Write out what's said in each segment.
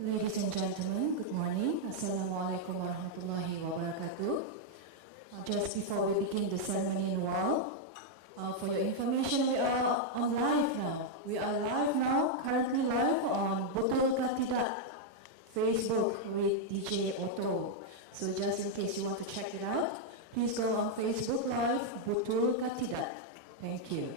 Ladies and gentlemen, good morning. Assalamualaikum warahmatullahi wabarakatuh. Just before we begin the ceremony in Wal, for your information, we are on live now. We are live now, currently live on Betul Kah Tidak Facebook with DJ Otto. So just in case you want to check it out, please go on Facebook Live, Betul Kah Tidak. Thank you.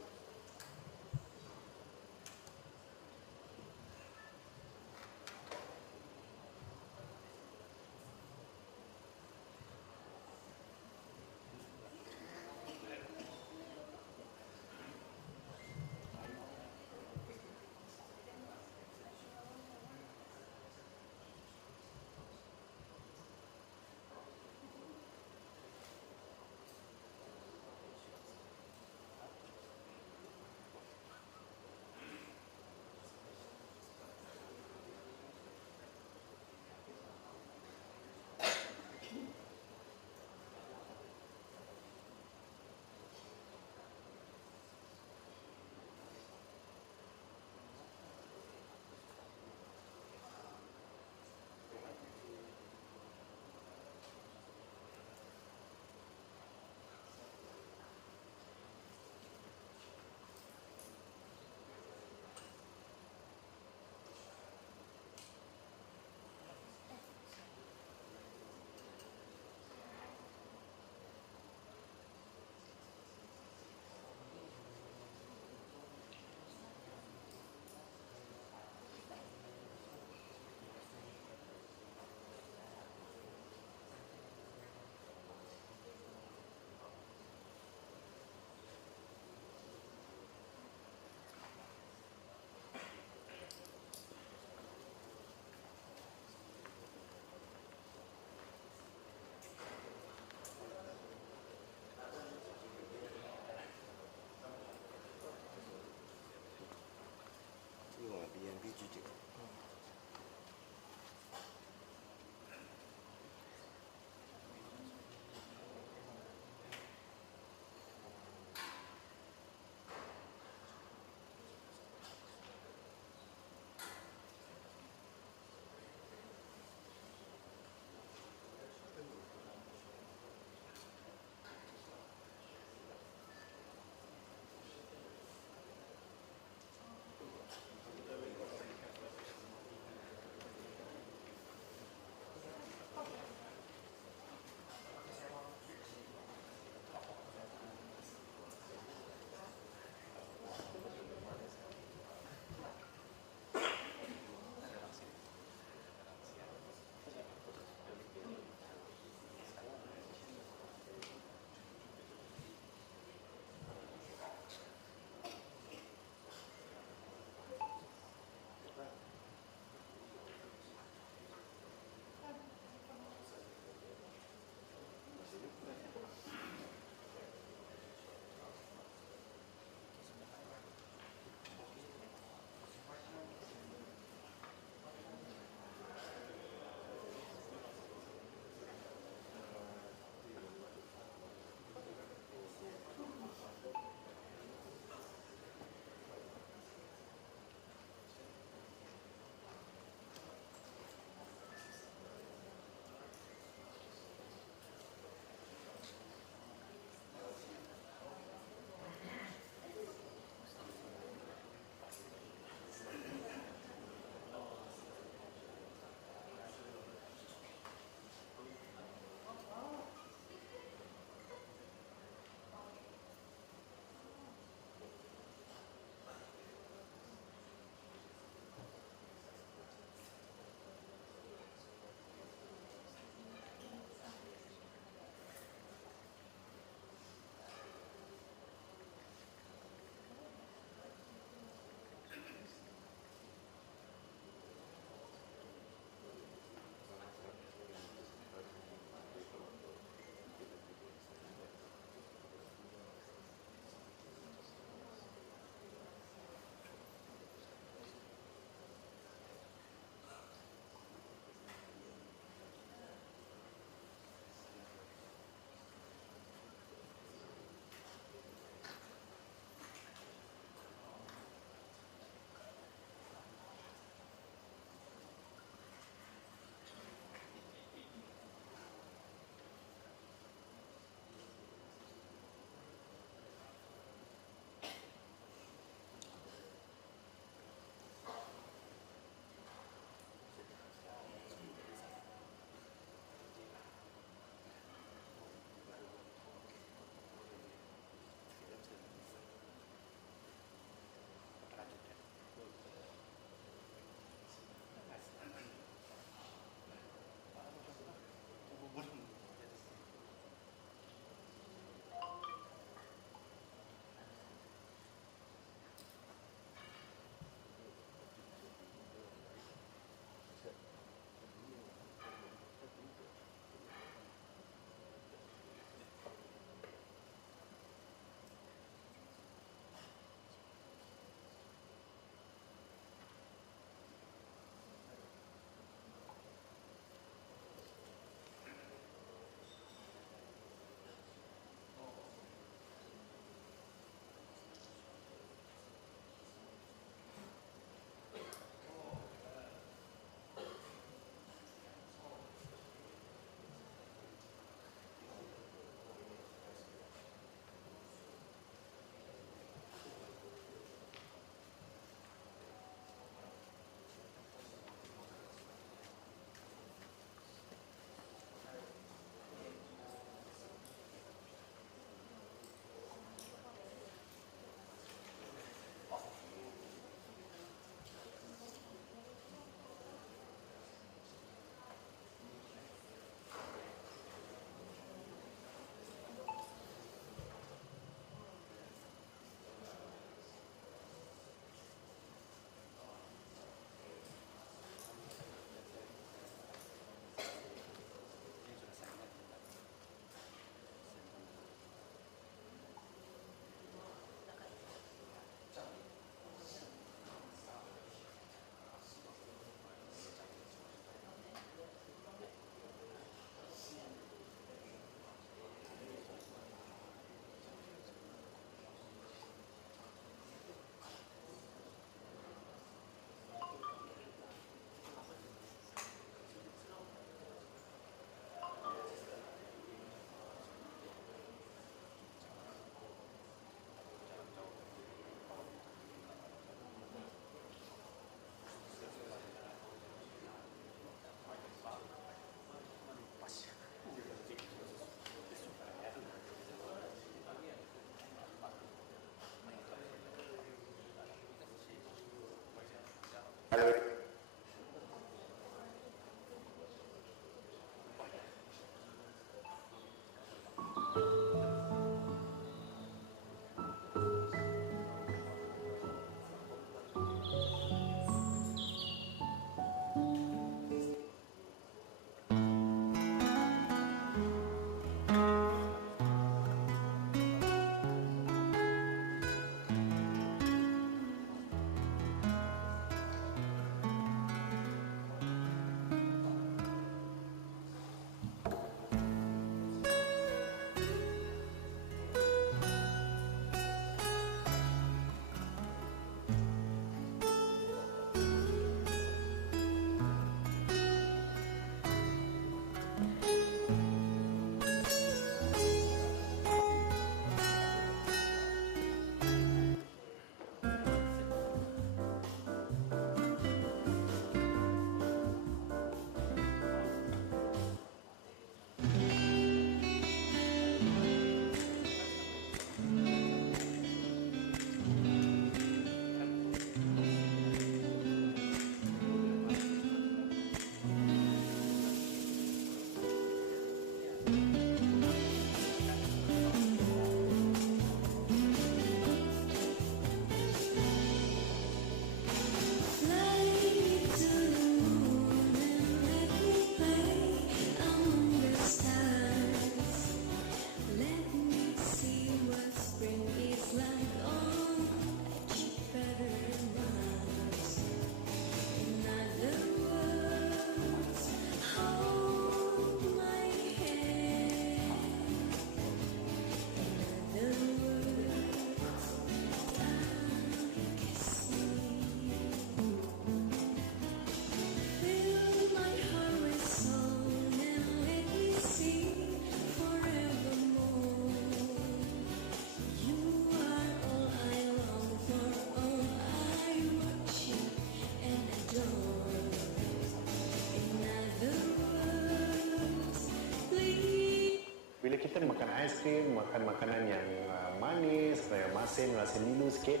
aiskrim, makan makanan yang manis, yang masin, rasa lilu sikit.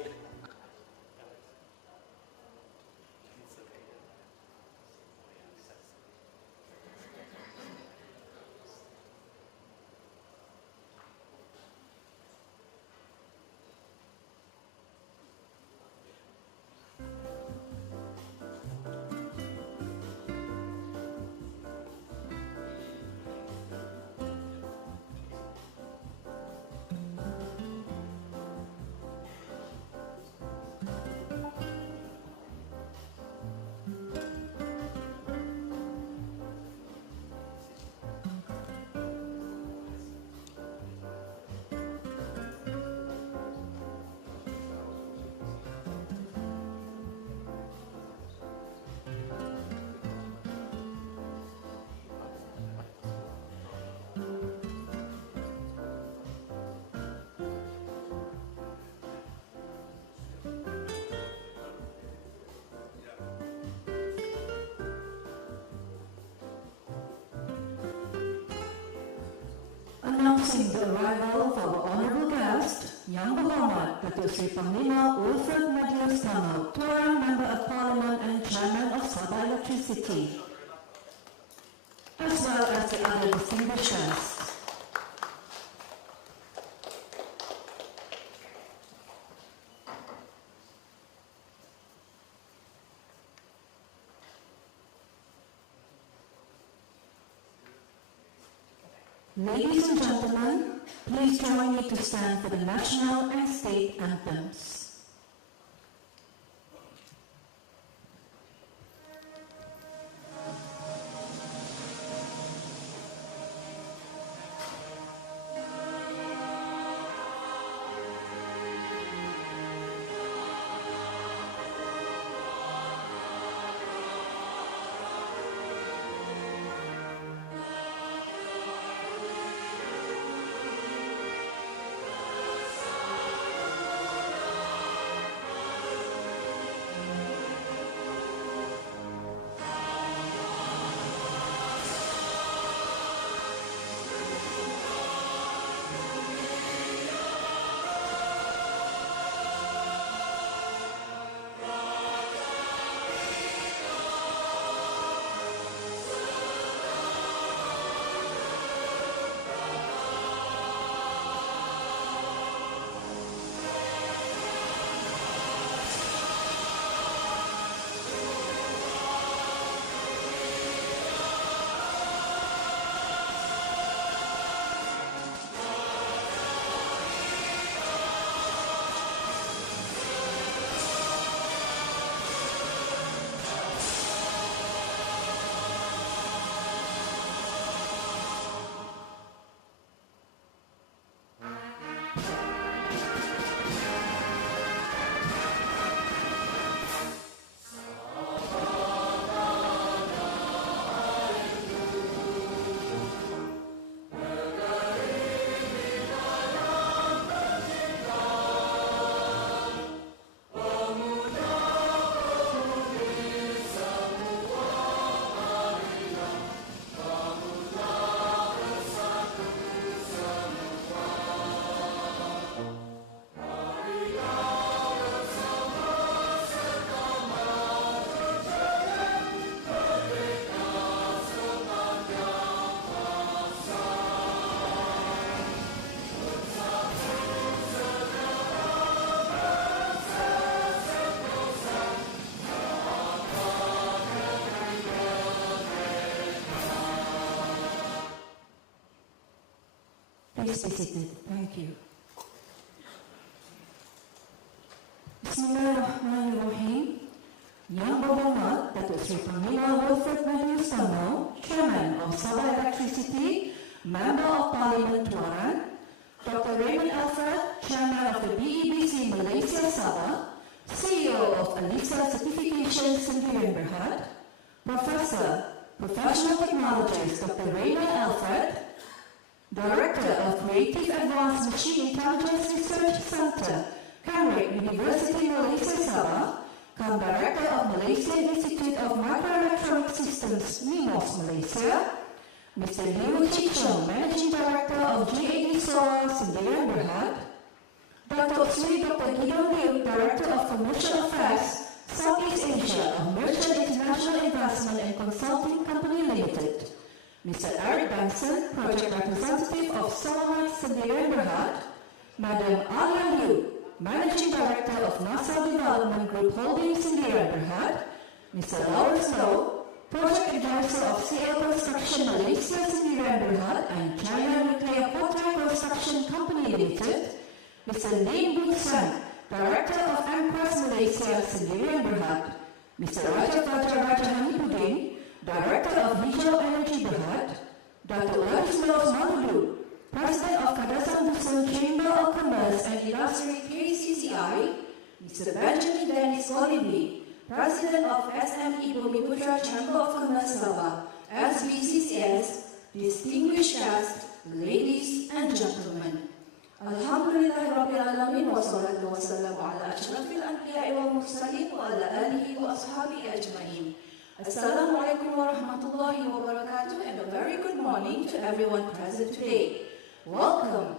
Announcing the arrival of our honorable guest, Yang Berhormat Datuk Seri Panglima Wilfred Madius Kamal, Tuan Member of Parliament and Chairman of Sabah Electricity, as well as the other distinguished guests. Ladies and gentlemen, please join me to stand for the national and state anthems. Please be seated. Thank you. Bismillahirrahmanirrahim. Yang Berhormat Datuk Seri Panglima Wilfred Madius Kamal, Chairman of Sabah Electricity, Member of Parliament Tuaran, Dr. Raymond Alfred, Chairman of the BEBC Malaysia Sabah, CEO of Alisa Certification Sendirian Berhad, Professor, Professional Technologist Dr. Raymond Alfred, Director of Creative Advanced Machine Intelligence Research Center, Cambridge University Malaysia Sabah, Director of Malaysian Institute of Microelectronic Systems, MIMOS Malaysia, Mr. Liu Chichong, Managing Director of GAD Solar Sendirian Berhad, Dr. Sri Dr. Gideon Liu, Director of Commercial Affairs, Southeast Asia of Merchant International Investment and Consulting Company Limited, Mr. Eric Benson, Project Representative of Solar Sendirian Berhad, Madam Alia Liu, Managing Director of NASA Development Group Holdings Sendirian Berhad, Mr. Lawrence Low, Project Advisor of CL Construction Malaysia Sendirian Berhad and China Nuclear Power Construction Company Limited, Mr. Lim Bun San, Director of Empress Malaysia Sendirian Berhad, Mr. Rajat Rajahanipudin, Director of Hijau Energy Berhad, Dr. Ladislaus Maludu, President of Kadazan Dusun Chamber of Commerce and Industry KCCI, Mr. Benjamin Dennis Kolibli, President of SME Bumiputra Chamber of Commerce Sabah, SBCCS, distinguished guests, ladies and gentlemen. Alhamdulillah Rabbil Alamin wa salatu wa salamu ala ashrafil anbiya'i wal mursalin wa ala alihi wa ashabihi ajma'in. Assalamu alaikum wa rahmatullahi wa barakatuh, and a very good morning to everyone present today. Welcome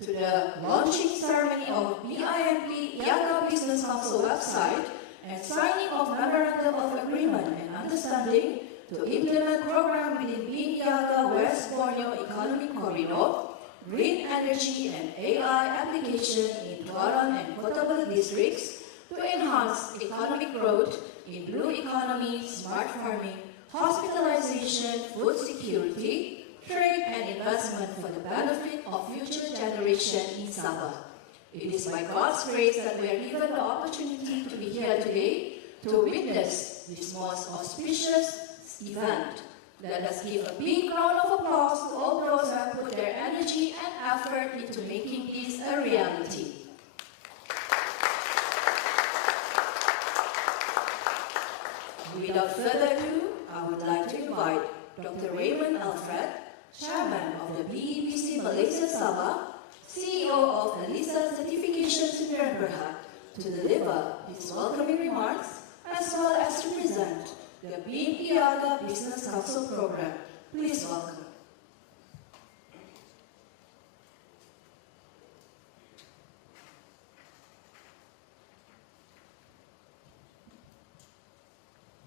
to the launching ceremony of BIMP Eaga Business Council website and signing of Memorandum of Agreement and Understanding to implement program within Bimp Eaga West Borneo Economic Corridor, Green Energy and AI application in Tuaran and Kota districts to enhance economic growth in blue economy, smart farming, hospitalization, food security, trade and investment for the benefit of future generation in Sabah. It is by God's grace that we are given the opportunity to be here today to witness this most auspicious event. Let us give a big round of applause to all those who have put their energy and effort into making this a reality. Without further ado, I would like to invite Dr. Raymond Alfred, Chairman of the BEPC Malaysia Sabah, CEO of Elisa Certification Sendirian Berhad, to deliver his welcoming remarks as well as to present the Bimp Eaga Business Council Program. Please welcome.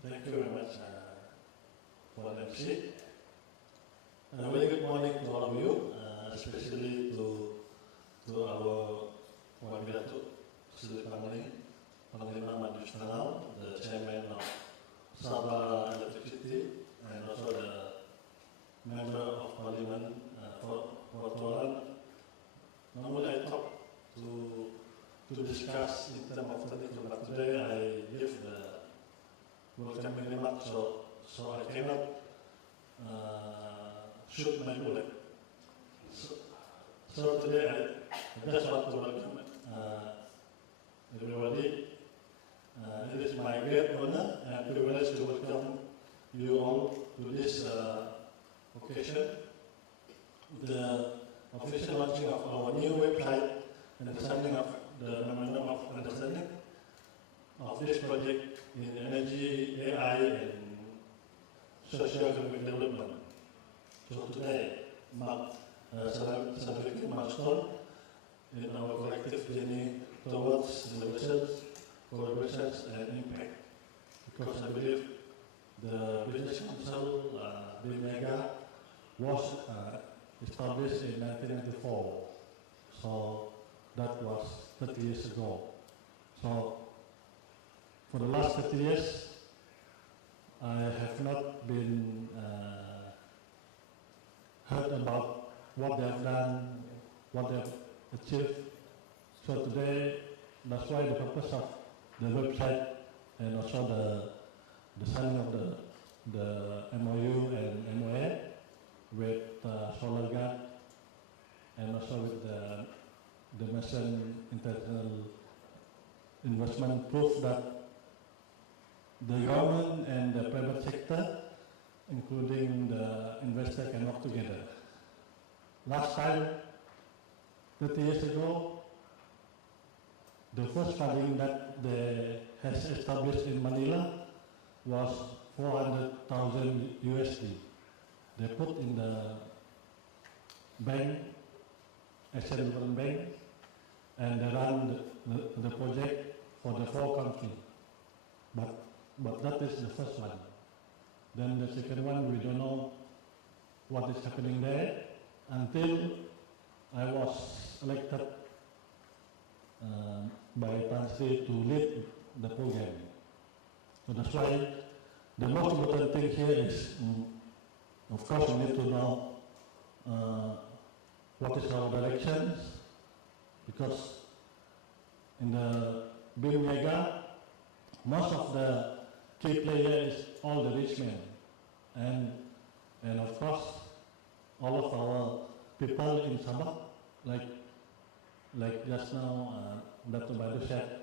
Thank you very much, Puan MC. A very good morning to all of you, especially to our Puan Datuk Sri Panglima Maju Nasional, the Chairman of Sabah Electricity, and also the Member of Parliament for Tuaran. Normally I talk to discuss in terms of technical, but today I give the welcoming remarks, so I cannot shoot my bullet. So today I just want to welcome everybody. It is my great honor and privilege to welcome you all to this occasion, the official launching of our new website and the signing of the Memorandum of Understanding of this project in energy, AI, and socio-economic development. So today marks a significant milestone in our collective journey towards innovations, collaborations, and impact. Because I believe the Business Council, Bimp Eaga, was established in 1994. So that was 30 years ago. So for the last 30 years, I have not been heard about what they have done, what they have achieved. So today, that's why the purpose of the website and also the signing of the MOU and MOA with SolarGuard and also with the Malaysian International Investment proof that the government and the private sector, including the investor, can work together. Last time, 30 years ago, the first funding that they has established in Manila was 400,000 USD. they put in the bank, Asian Development Bank, and they run the project for the 4 countries. But that is the first one. Then the second one, we don't know what is happening there until I was elected by Tansi to lead the program. So that's why the most important thing here is, of course, we need to know what is our directions, because in the Bimp Eaga, most of the key players is all the rich men, and of course, all of our people in Sabah, like just now, Dr. Badu said,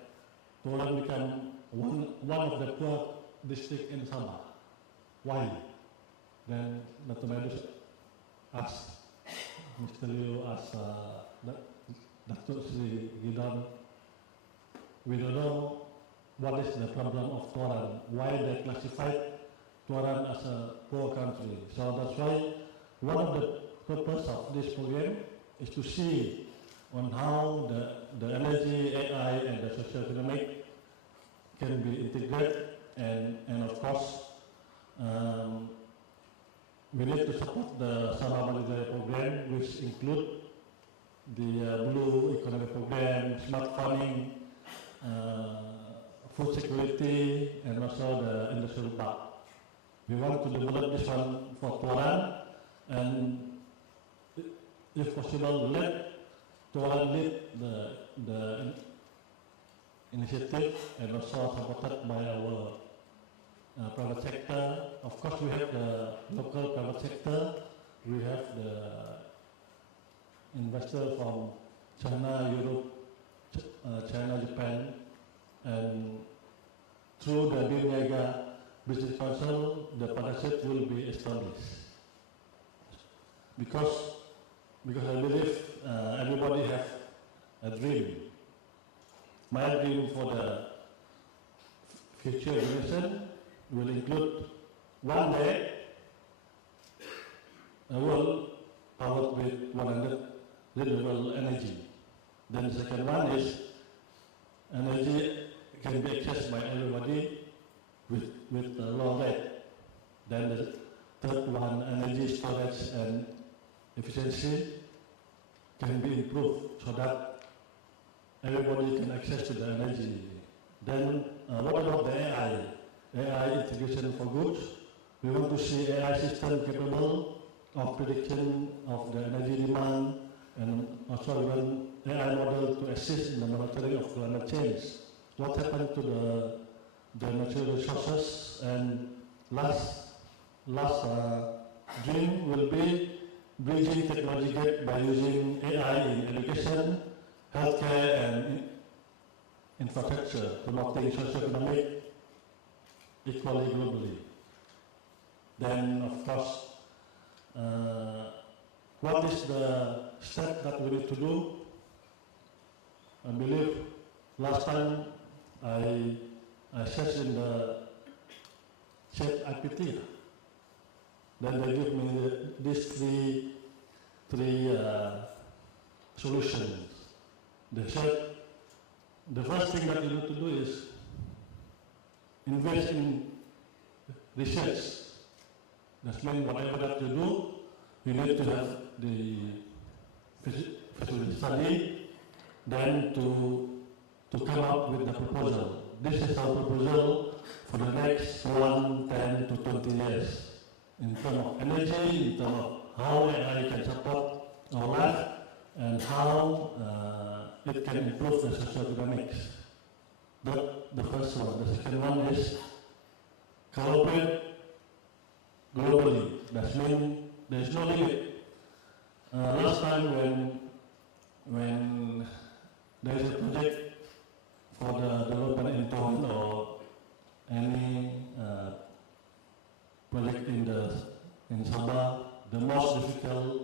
Toran become one of the poor districts in Sabah. Why? Then Dr. Badu asked, Mr. Liu asked Dr. Sri Gidan, we don't know what is the problem of Toran, why they classified Toran as a poor country. So that's why one of the purpose of this program is to see on how the energy, AI, and the socio-economic can be integrated, and of course, we need to support the Sabah Malaysia program, which include the Blue Economy Program, smart farming, food security, and also the industrial park. We want to develop this one for Toran, and if possible, let Toran lead the initiative, and also supported by our private sector. Of course, we have the local private sector, we have the investor from China, Europe, China, Japan, and through the Bimp Eaga Business Council, the partnership will be established. Because I believe everybody has a dream. My dream for the future generation will include one day a world powered with 100 renewable energy. Then the second one is energy can be accessed by everybody with a low rate. Then the third one, energy storage and efficiency can be improved so that everybody can access to the energy. Then what about the AI? AI integration for goods. We want to see AI system capable of prediction of the energy demand, and also even AI model to assist in the monitoring of climate change. What happened to the natural resources? And last dream will be bridging technology gap by using AI in education, healthcare, and infrastructure, promoting socio-economic equality globally. Then, of course, what is the step that we need to do? I believe last time I searched in the chat IPT. Then they give me these three solutions. They said the first thing that you need to do is invest in research. That means whatever that you do, you need to have the feasibility study, then to come up with the proposal. This is our proposal for the next 1, 10 to 20 years. In terms of energy, in terms of how AI can support our life, and how it can improve the socio-economics. That's the first one. The second one is collaborate globally. That means there is no limit. Last time when there is a project for the development in town or any project in Sabah, the most difficult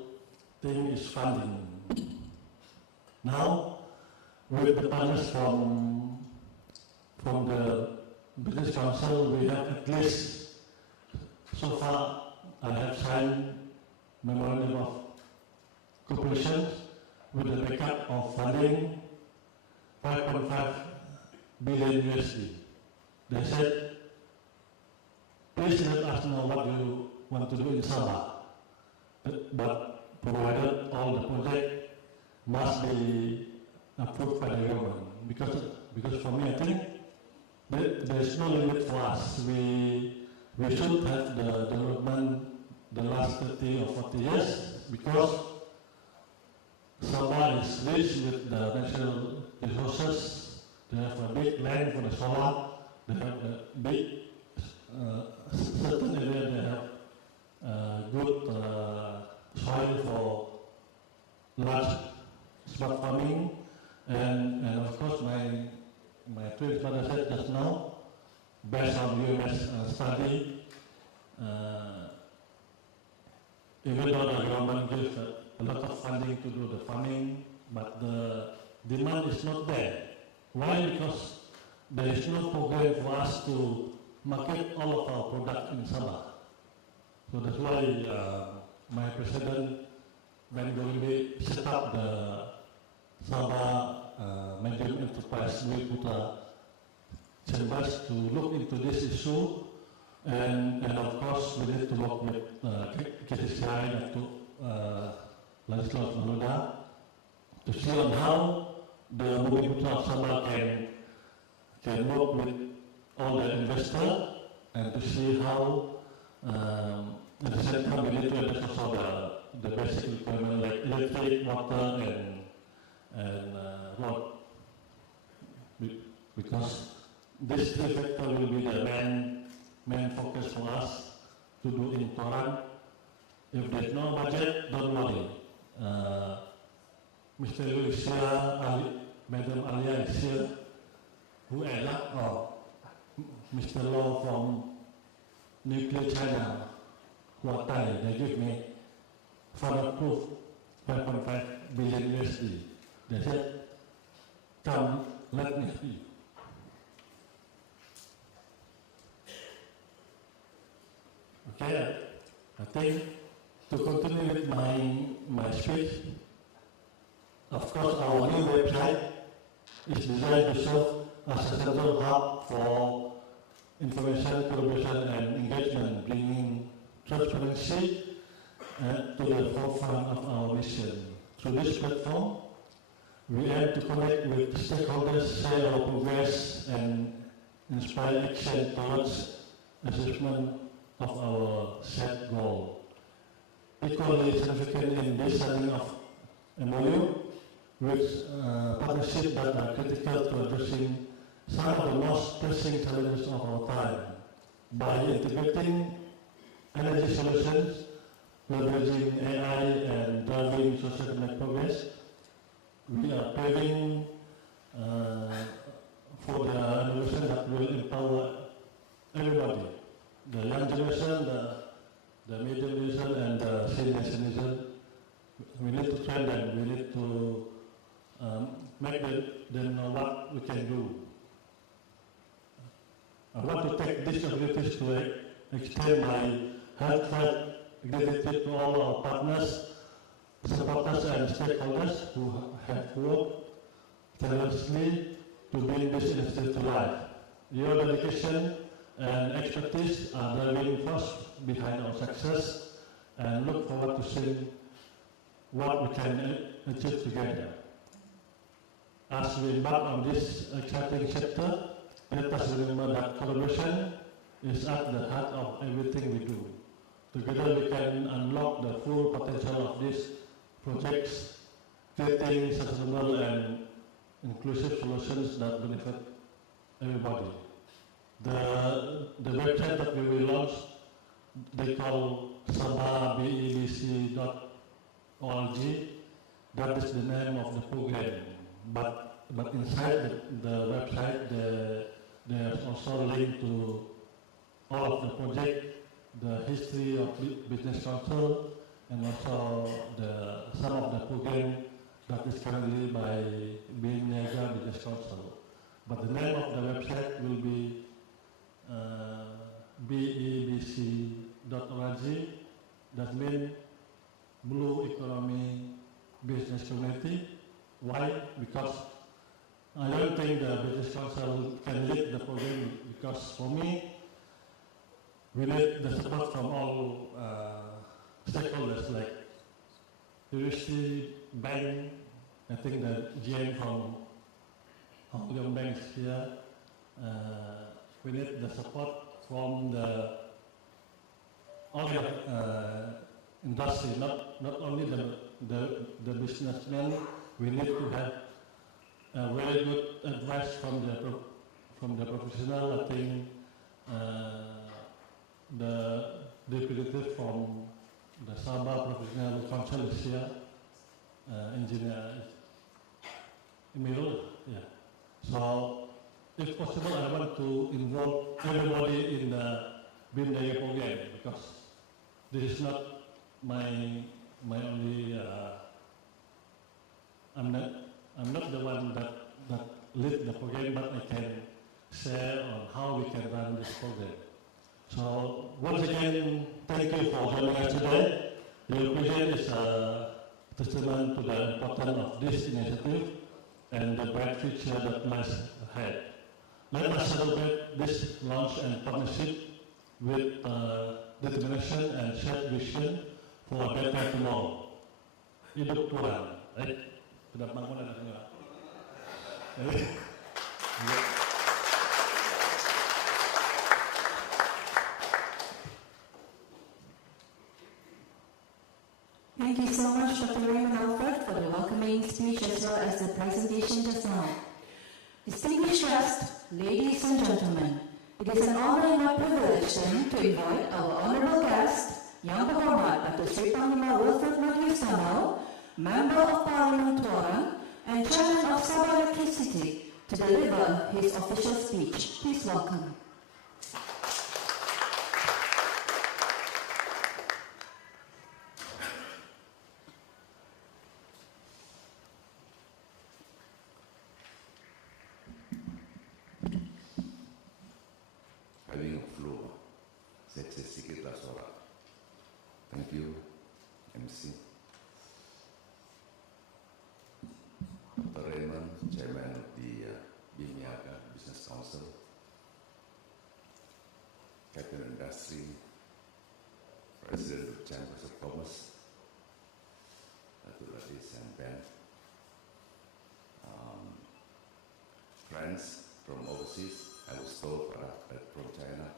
thing is funding. Now, with the partners from the Business Council, we have at least so far I have signed memorandum of cooperation with the backup of funding 5.5 billion USD. They said, please let us know what you want to do in Sabah, but provided all the project must be approved by the government. Because for me, I think there is no limit for us. We should have the development the last 30 or 40 years because Sabah is rich with the natural resources. They have a big land for the solar. They have a big certain area. They have good soil for large smart farming, and of course my twin father said just now, based on UMS study, even though the government gives a lot of funding to do the farming, but the demand is not there. Why? Because there is no program for us to market all of our products in Sabah. So that's why my president, when we set up the Sabah Management Enterprise, we put chambers to look into this issue, and of course we need to work with KCCI and to Legislative Maluda to see on how the Bumi Putra of Sabah can work with all the investors and to see how at the same time we need to address also the basic requirement like electric, water and road. Because this three factor will be the main focus for us to do in Toran. If there's no budget, don't worry. Mr. Liu is here, Madam Alia is here, who else? Oh, Mr. Law from Nuclear China, Huatai, they give me further proof, 5.5 billion USD. They said, come, let me see. Okay, I think to continue with my speech, of course our new website is designed to serve as a central hub for information, collaboration and engagement, bringing transparency to the forefront of our mission. Through this platform, we aim to connect with stakeholders, share our progress and inspire action towards achievement of our set goal. Equally significant in this signing of MOU, with partnerships that are critical to addressing some of the most pressing challenges of our time. By integrating energy solutions, leveraging AI and driving social economic progress, we are paving for the innovation that will empower everybody, the young generation, the medium generation and the senior citizen. We need to train them, we need to make them know what we can do. I want to take this opportunity to extend my heartfelt gratitude to all our partners, supporters and stakeholders who have worked tirelessly to bring this initiative to life. Your dedication and expertise are driving force behind our success, and look forward to seeing what we can achieve together. As we embark on this exciting chapter, let us remember that collaboration is at the heart of everything we do. Together we can unlock the full potential of these projects, creating sustainable and inclusive solutions that benefit everybody. The website that we will launch, they call sabahbebc.org. That is the name of the program. But inside the website, there's also a link to all of the project, the history of Business Council, and also some of the program that is currently by being Eaga Business Council. But the name of the website will be bebc.org, that means blue economy business community. Why? Because I don't think the Business Council can lead the program, because for me, we need the support from all stakeholders like university, bank. I think that GM from Hong Kong banks here. We need the support from all the industry, not only the businessmen. We need to have very good advice from the professional. I think the deputy from the Sabah Professional Council is here, engineer Emil. Yeah. So, if possible, I want to involve everybody in the Bimp program, because this is not my only. I'm not the one that lead the program, but I can share on how we can run this program. So once again, thank you for joining us today. Your program is a testament to the importance of this initiative and the bright future that lies ahead. Let us celebrate this launch and partnership with determination and shared vision for a better tomorrow. Hidup Tuhan. Sudah bangun ada semua. Thank you so much, Dr. Raymond Alfred, for the welcoming speech as well as the presentation just now. Distinguished guests, ladies and gentlemen, it is an honor and my privilege then to invite our honorable guest, Yang Berhormat Dr. Sri Panglima Wilfred Madius Kamal, Member of Parliament Tuaran and Chairman of Sabah Electricity, to deliver his official speech. Please welcome. Having a flu, seksi sedikit lah suara. Thank you, MC. Dr. Raymond, Chairman of the Eaga Business Council, Captain of Industry, President of Chambers of Commerce, Dr. Ladis and Ben, friends from overseas. I was told from China,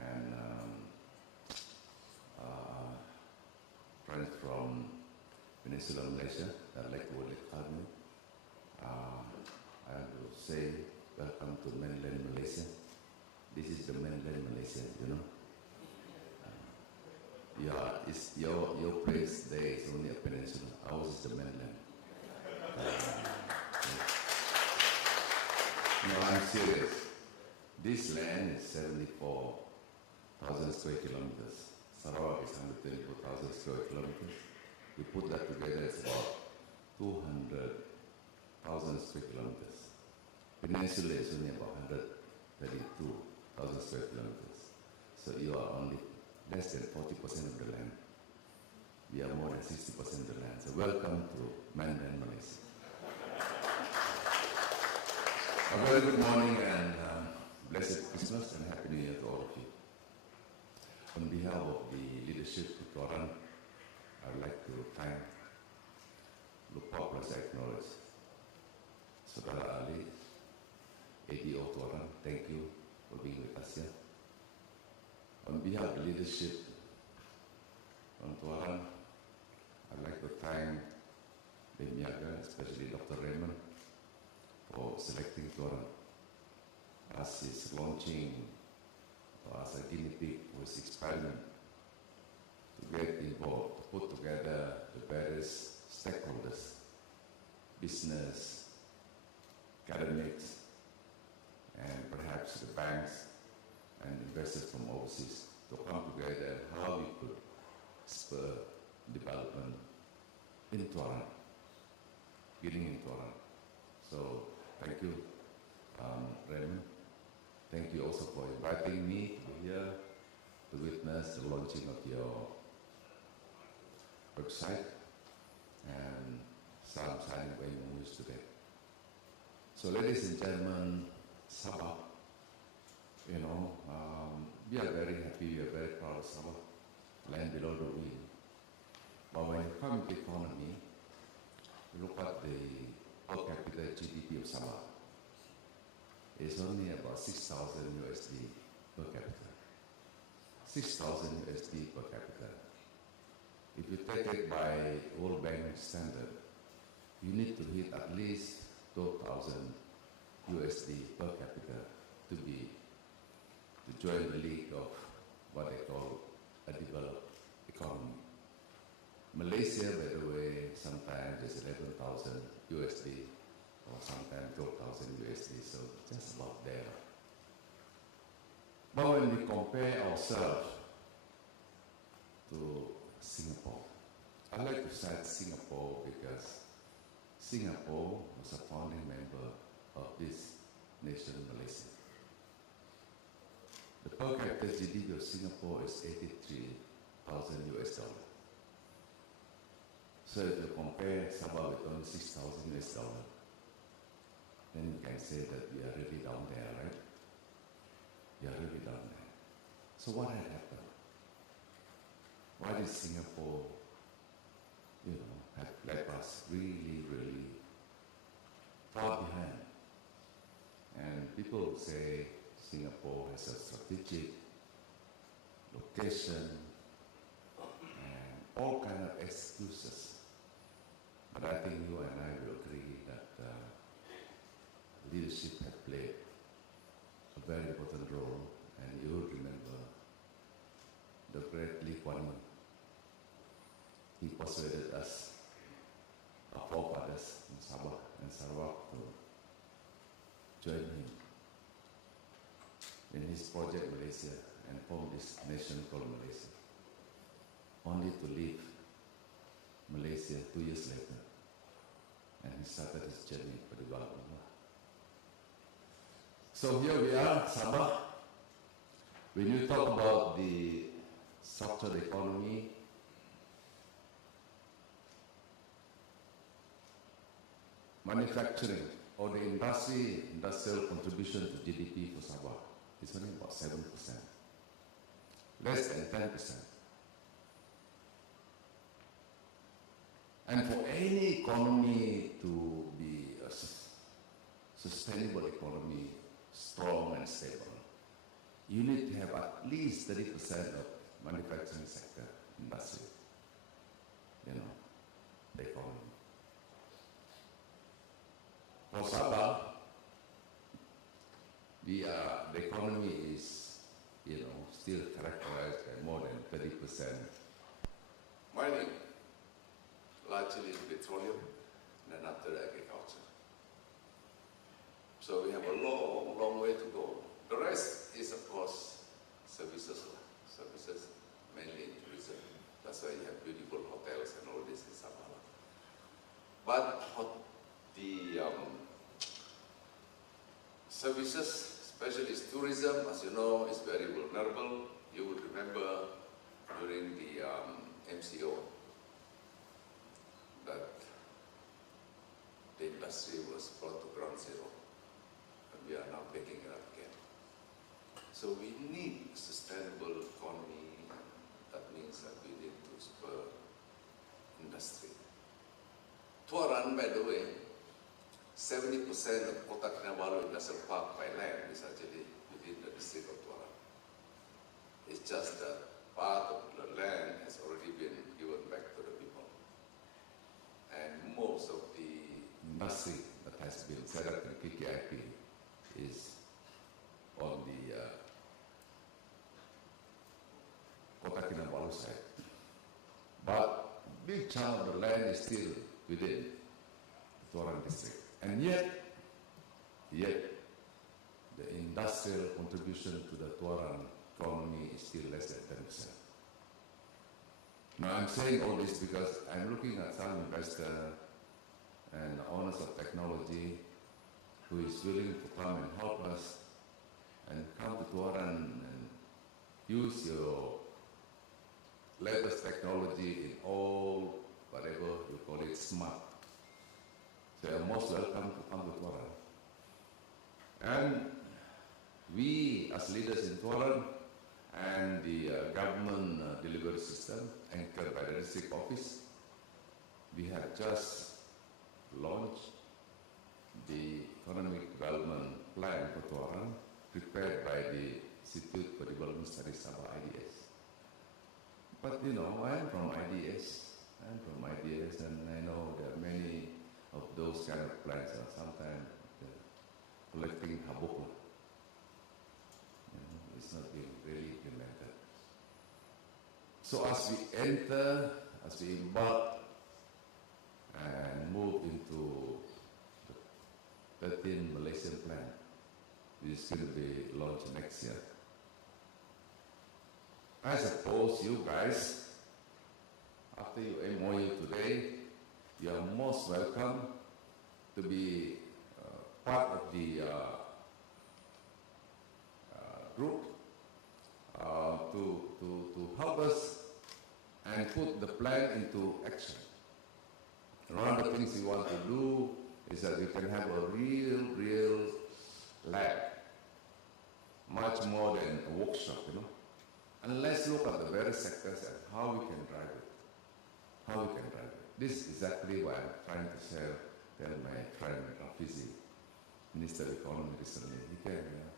and friends from Peninsular Malaysia that like to call me. I will say welcome to mainland Malaysia. This is the mainland Malaysia, you know. Your place there is only a peninsula. Ours is the mainland. No, I'm serious. This land is 74,000 square kilometers. Sarawak is 124,000 square kilometers. We put that together, it's about 200,000 square kilometers. Peninsula is only about 132,000 square kilometers. So you are only less than 40% of the land. We are more than 60% of the land. So welcome to mainland Malaysia. A very good morning and blessed Christmas and Happy New Year to all of you. On behalf of the leadership of Tuaran, I would like to thank, look up plus acknowledge Saudara Ali, ADO Tuaran, thank you for being with us here. On behalf of the leadership on Tuaran, I would like to thank Bimp, especially Dr. Raymond, for selecting Tuaran as his launching, or as a guinea pig for his experiment, to get involved, to put together the various stakeholders, business, academics, and perhaps the banks and investors from overseas to come together how we could spur development in Tuaran, beginning in Tuaran. So thank you, Raymond. Thank you also for inviting me to be here to witness the launching of your website, and some signing away movies today. So ladies and gentlemen, Sabah, we are very happy, we are very proud of Sabah, land below the wheel. But when you come to economy, you look at the per capita GDP of Sabah, it's only about 6,000 USD per capita. 6,000 USD per capita. If you take it by World Bank standard, you need to hit at least 12,000 USD per capita to join the league of what they call a developed economy. Malaysia, by the way, sometimes is 11,000 USD or sometimes 12,000 USD, so just about there. But when we compare ourselves to Singapore, I like to cite Singapore because Singapore was a founding member of this nation, Malaysia. The per capita GDP of Singapore is 83,000 US dollars. So if you compare Sabah with only 6,000 US dollars, then you can say that we are really down there, right? We are really down there. So what had happened? Why did Singapore, have left us really, really far behind? And people say Singapore has a strategic location and all kind of excuses. But I think you and I will agree that leadership had played a very important role, and you will remember the great Lee Kuan Yew. He persuaded us, our forefathers in Sabah and Sarawak, to join him in his project Malaysia and form this nation called Malaysia, only to leave Malaysia 2 years later, and he started his journey for development. So here we are, Sabah. When you talk about the structured economy, manufacturing or the industrial contribution to GDP for Sabah is only about 7%, less than 10%. And for any economy to be a sustainable economy, strong and stable, you need to have at least 30% of manufacturing sector, industry, the economy. For Sabah, the economy is, still characterized by more than 30% mining, largely petroleum, and then after agriculture. So we have a long, long way to go. The rest is, of course, services, mainly in tourism. That's why you have beautiful hotels and all this in Sabah. But the services, especially tourism, as you know, is very vulnerable. You would remember during the MCO that the industry was brought to ground zero, and we are now picking it up again. So we need a sustainable economy. That means that we need to spur industry. Tuaran, by the way, 70% of Kota Kinabalu Industrial Park by land is actually within the district of Tuaran. It's just that part of the land has already been given back to the people. And most of the industry that has been set up in KKIP is on the Kota Kinabalu side. But big chunk of the land is still within the Tuaran district. And yet, the industrial contribution to the Tuaran economy is still less than 10%. Now I'm saying all this because I'm looking at some investor and owners of technology who is willing to come and help us and come to Tuaran and use your latest technology in all, whatever you call it, smart. So you're most welcome to come to Tuaran. And we, as leaders in Tuaran, and the government delivery system anchored by the district office, we have just launched the economic development plan for Tuaran, prepared by the Institute for Development Studies, Sabah IDS. But you know, I am from IDS, and I know there are many of those kind of plans are sometimes collecting habuk. It's not being really implemented. So as we enter, as we embark and move into the 13th Malaysian plan, which is going to be launched next year, I suppose you guys, after you MOU today, you are most welcome to be part of the group to help us and put the plan into action. And one of the things we want to do is that we can have a real lab, much more than a workshop, you know. And let's look at the various sectors and how we can drive it. This is exactly what I'm trying to tell my friend Rafizi, Minister of Economy recently. He came here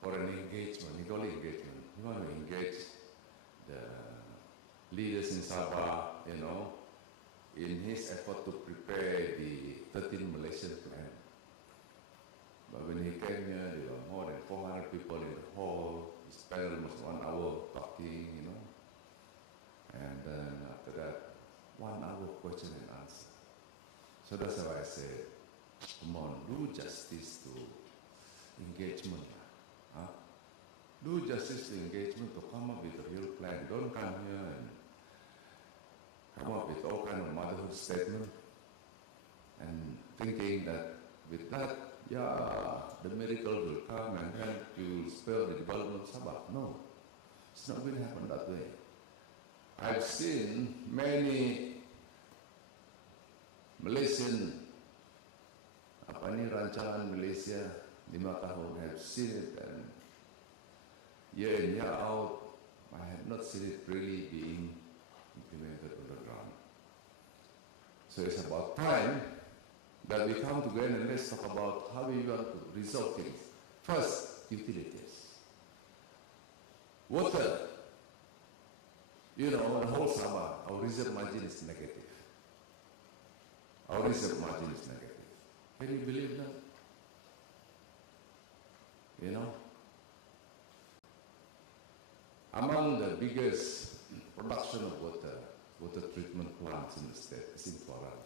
for an engagement. He called it engagement. He want to engage the leaders in Sabah, you know, in his effort to prepare the 13th Malaysian plan. But when he came here, there were more than 400 people in the hall. He spent almost 1 hour talking, you know. And then after that, 1 hour question and answer. So that's why I said, come on, do justice to engagement. Huh? Do justice to engagement to come up with a real plan. Don't come here and come up with all kind of motherhood statement and thinking that with that, yeah, the miracle will come and help you spur the development of Sabah. No, it's not going to happen that way. I've seen many Malaysian rancangan Malaysia 5 tahun. I have seen it, and year in, year out, I have not seen it really being implemented on the ground. So it's about time that we come together and let's talk about how we want to resolve things. First, utilities. Water. You know, the whole Sabah, our reserve margin is negative. Our reserve margin is negative. Can you believe that? You know? Among the biggest production of water treatment plants in the state is in Tuaran.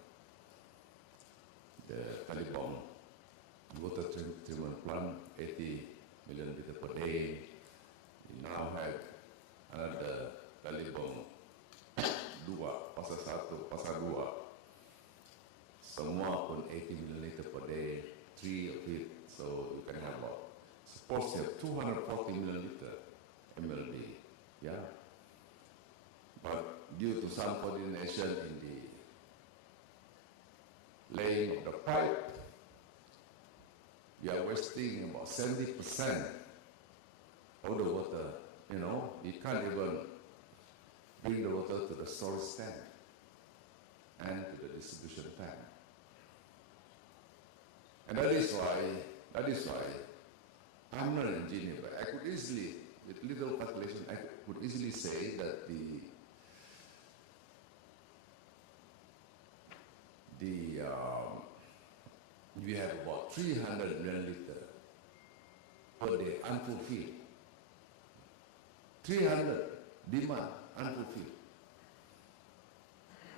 The Talibong water treatment plant, 80 million liters per day. We now have another Talibong 2, pasal 1, pasal 2. Semua pun 80 million liters per day, 3 of it. So you can have suppose you have 240 million liters MLD. Yeah. But due to some coordination in the laying of the pipe, we are wasting about 70% of the water. You know, we can't even bring the water to the storage tank and to the distribution tank. And that is why I'm not an engineer, but I could easily, with little calculation, I could easily say that we have about 300 million liters per day unfulfilled. 300 demand unfulfilled.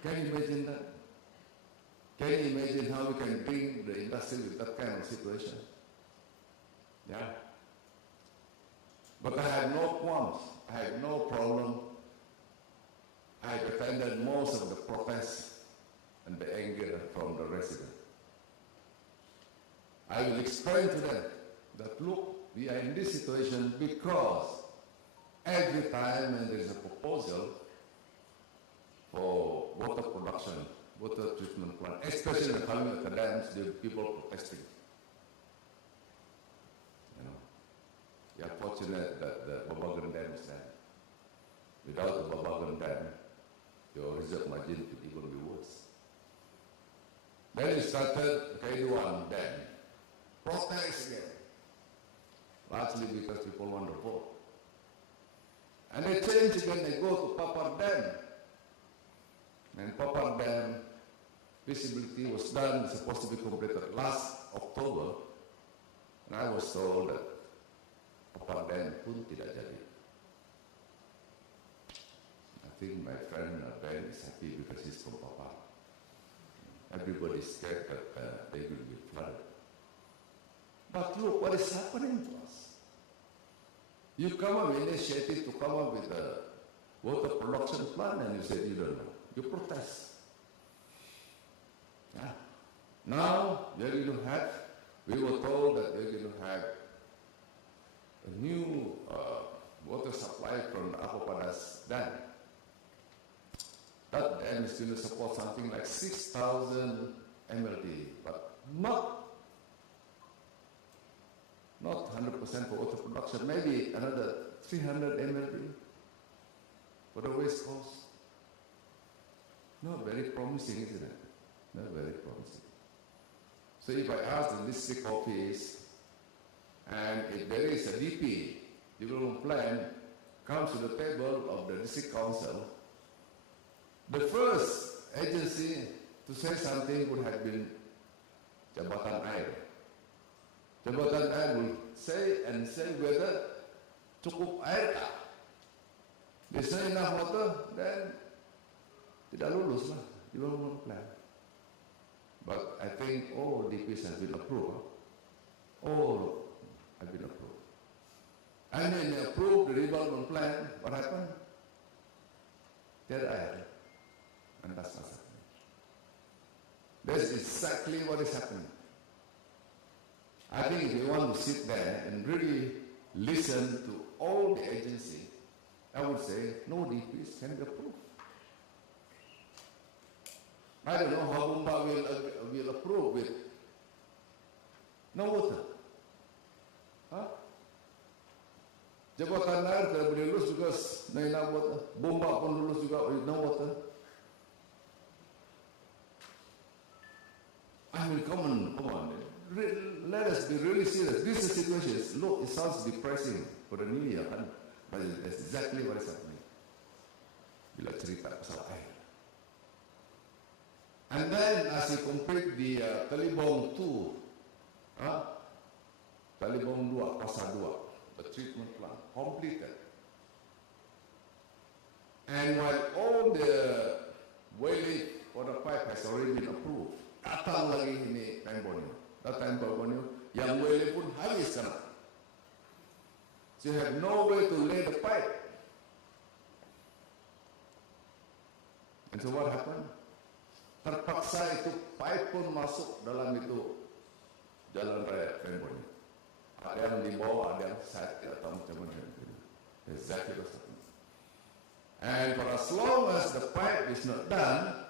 Can you imagine that? Can you imagine how we can bring the industry with that kind of situation? Yeah. But I have no qualms. I have no problem. I have attended most of the protests and the anger from the residents. I will explain to them that, look, we are in this situation because every time when there is a proposal for water production, water treatment plant, especially in the dams, there are people protesting. You know, we are fortunate that the Babagan Dam is there. Without the Babagan Dam, your reserve margin could even be worse. Then it started Kaiduan Dam. Protest again. Largely because people want to vote. And they change again, they go to Papar Dam. And Papar Dam feasibility was done, supposed to be completed last October. And I was told that Papar Dam pun tidak jadi. I think my friend Ben is happy because he's from Papar. Everybody's scared that they will be flooded. But look what is happening to us. You come up with initiative to come up with a water production plan and you say you don't know. You protest. Yeah. Now we were told that we're going to have a new water supply from the Apopadas Dam. That dam is going to support something like 6,000 MLD, but not 100% for water production, maybe another 300 MLD for the West Coast. Not very promising, isn't it? Not very promising. So if I ask the district office, and if there is a DP, development plan, comes to the table of the district council, the first agency to say something would have been Jabatan Air. Jabatan Air will say whether cukup air kah. Bisa enough water, then tidak lulus lah development plan. But I think all DPs have been approved. All have been approved. And when they approved the development plan, what happened? Tiada air. And that's what's happening. That's exactly what is happening. I think if you want to sit there and really listen to all the agencies, I would say no DPs can be approved. I don't know how Bumba will approve with no water. Huh? Jabatan Air tidak boleh lulus because no enough water. Bumba pun lulus juga with no water. I mean, come on. Let us be really serious. This is the situation. Look, it sounds depressing for the new year, kan? But that's exactly what is happening. Bila cerita pasal air. And then as you complete the Talibong 2, Talibong 2, Pasar 2, the treatment plant, completed. And while all the waylift for the pipe has already been approved, datang lagi ini Pemborneo. Datang Pemborneo, yang waylift pun habis sekarang. So you have no way to lay the pipe. And so what happened? Terpaksa itu pipe pun masuk dalam itu jalan raya Pemborneo. Ada yang di bawah, ada yang saya tidak tahu macam mana. Exactly what's happening. And for as long as the pipe is not done,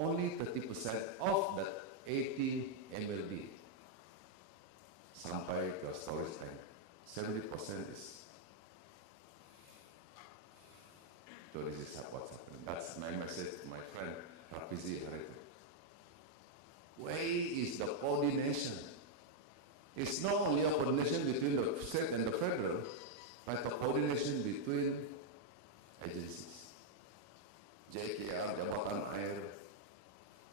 only 30% of that 80 MLD sampai ke storage tank. 70% is. So this is what's happening. That's my message to my friend Rafizi Harito. Where is the coordination? It's not only a coordination between the state and the federal, but a coordination between agencies. JKR, Jabatan Air,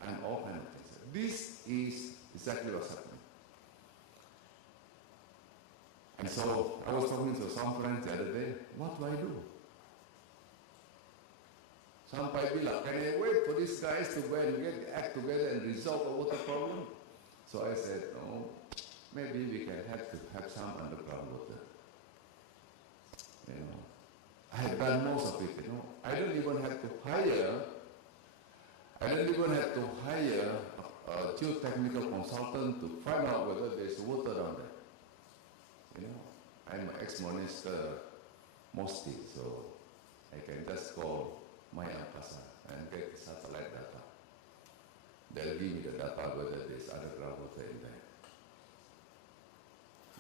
and all kinds of things. This is exactly what's happening. And so I was talking to some friends the other day, what do I do? Sampai bilang, can I wait for these guys to go and act together and resolve the water problem? So I said, no, maybe we can have to have some underground water. You know, I have done most of it, you know. I don't even have to hire a geotechnical consultant to find out whether there's water down there. You know, I'm an ex-minister mostly, so I can just call my Ampasa and get satellite data. They'll give me the data whether there's underground water in there.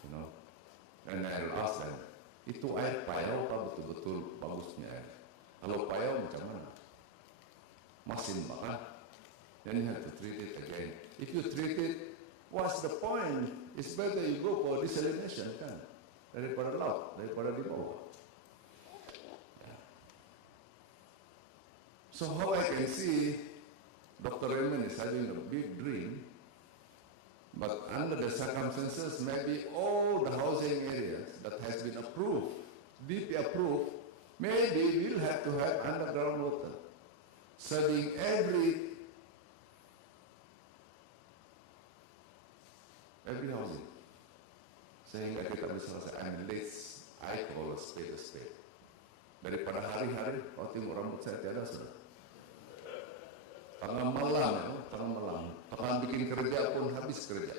You know? And I'll ask them, itu air payau apa betul-betul bagusnya air? Kalau payau macam mana? Masin makan. Then you have to treat it again. If you treat it, what's the point? It's better you go for desalination kan? Daripada laut, daripada di bawah. So how I can see Dr. Raymond is having a big dream, but under the circumstances, maybe all the housing areas that has been approved, DP approved, maybe we'll have to have underground water, serving every housing. Sehingga kita bisa selesai. I call a spade a spade. Daripada hari-hari, kau tengok rambut saya tiada sudah. Tengah malam. Tengah bikin kerja pun habis kerja.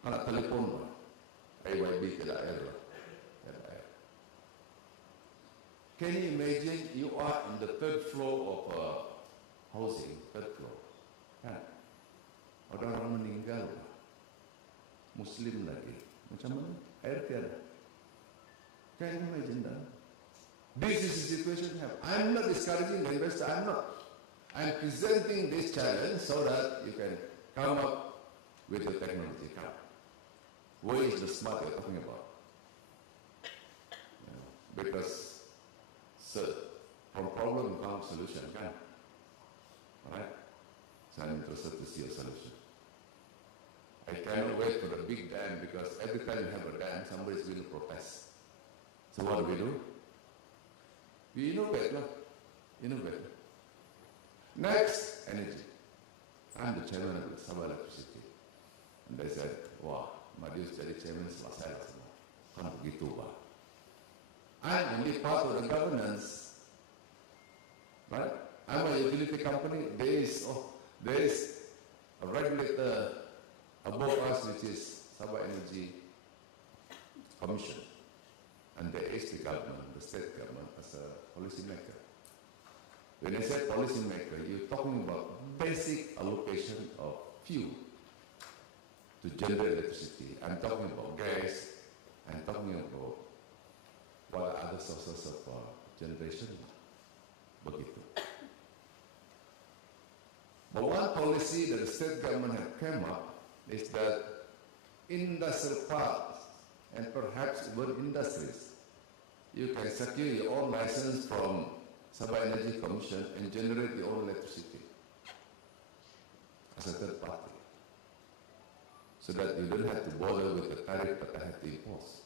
Kena telefon, IYB tidak air. Can you imagine you are in the third floor of housing, third floor. Kan? Orang meninggal, Muslim lagi. Macam mana? Air tiada. Can you imagine that? This is the situation we have. I'm not discouraging the investor, I'm not. I'm presenting this challenge so that you can come up with the technology. Where is the smart you're talking about? You know, because from problem comes solution, kan? Alright? So I'm interested to see a solution. I cannot wait for the big dam because every time you have a dam, somebody is going to protest. So what do? We innovate. Next, energy. I'm the chairman of the Sabah Electricity. And they said, wow, Madius jadi chairman selesai semua. Kan begitu, Pak. I'm only part of the governance. Right? I'm a utility company. There is a regulator above us, which is Sabah Energy Commission. And there is the government, the state government, as a policy maker. When I say policy maker, you're talking about basic allocation of fuel to generate electricity. I'm talking about gas. I'm talking about what other sources of generation. Begitu. But one policy that the state government have come up is that industrial parks and perhaps even industries, you can secure your own license from Sabah Energy Commission and generate your own electricity as a third party, so that you don't have to bother with the tariff that I have to impose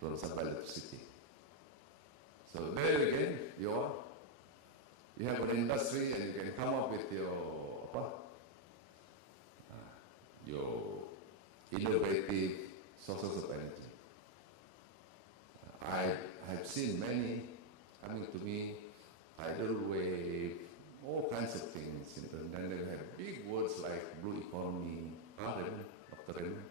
from Sabah Electricity. So there again, you have an industry and you can come up with your innovative sources of energy. I have seen many coming to me, tidal wave, all kinds of things. And then they have big words like blue economy, Dr. Raymond.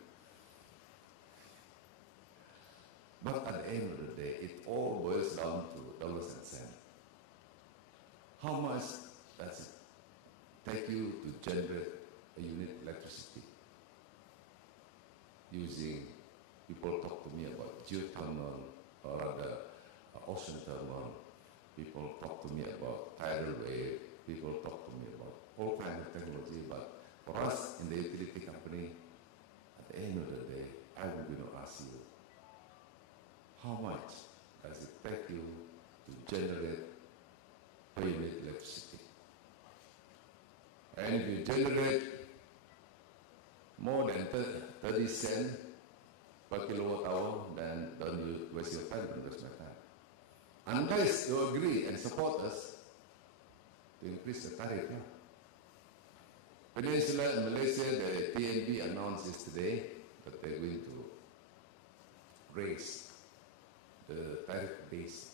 But at the end of the day, it all boils down to dollars and cents. How much does it take you to generate a unit electricity? Using, people talk to me about geothermal or rather ocean thermal. People talk to me about tidal wave. People talk to me about all kinds of technology. But for us in the utility company, at the end of the day, I'm going to ask you, how much does it take you to generate per unit electricity? And if you generate more than 30 cents per kilowatt hour, then don't you waste your time, don't waste my time. Unless you agree and support us to increase the tariff. Peninsula and Malaysia, the TNB announced yesterday that they're going to raise the tariff base.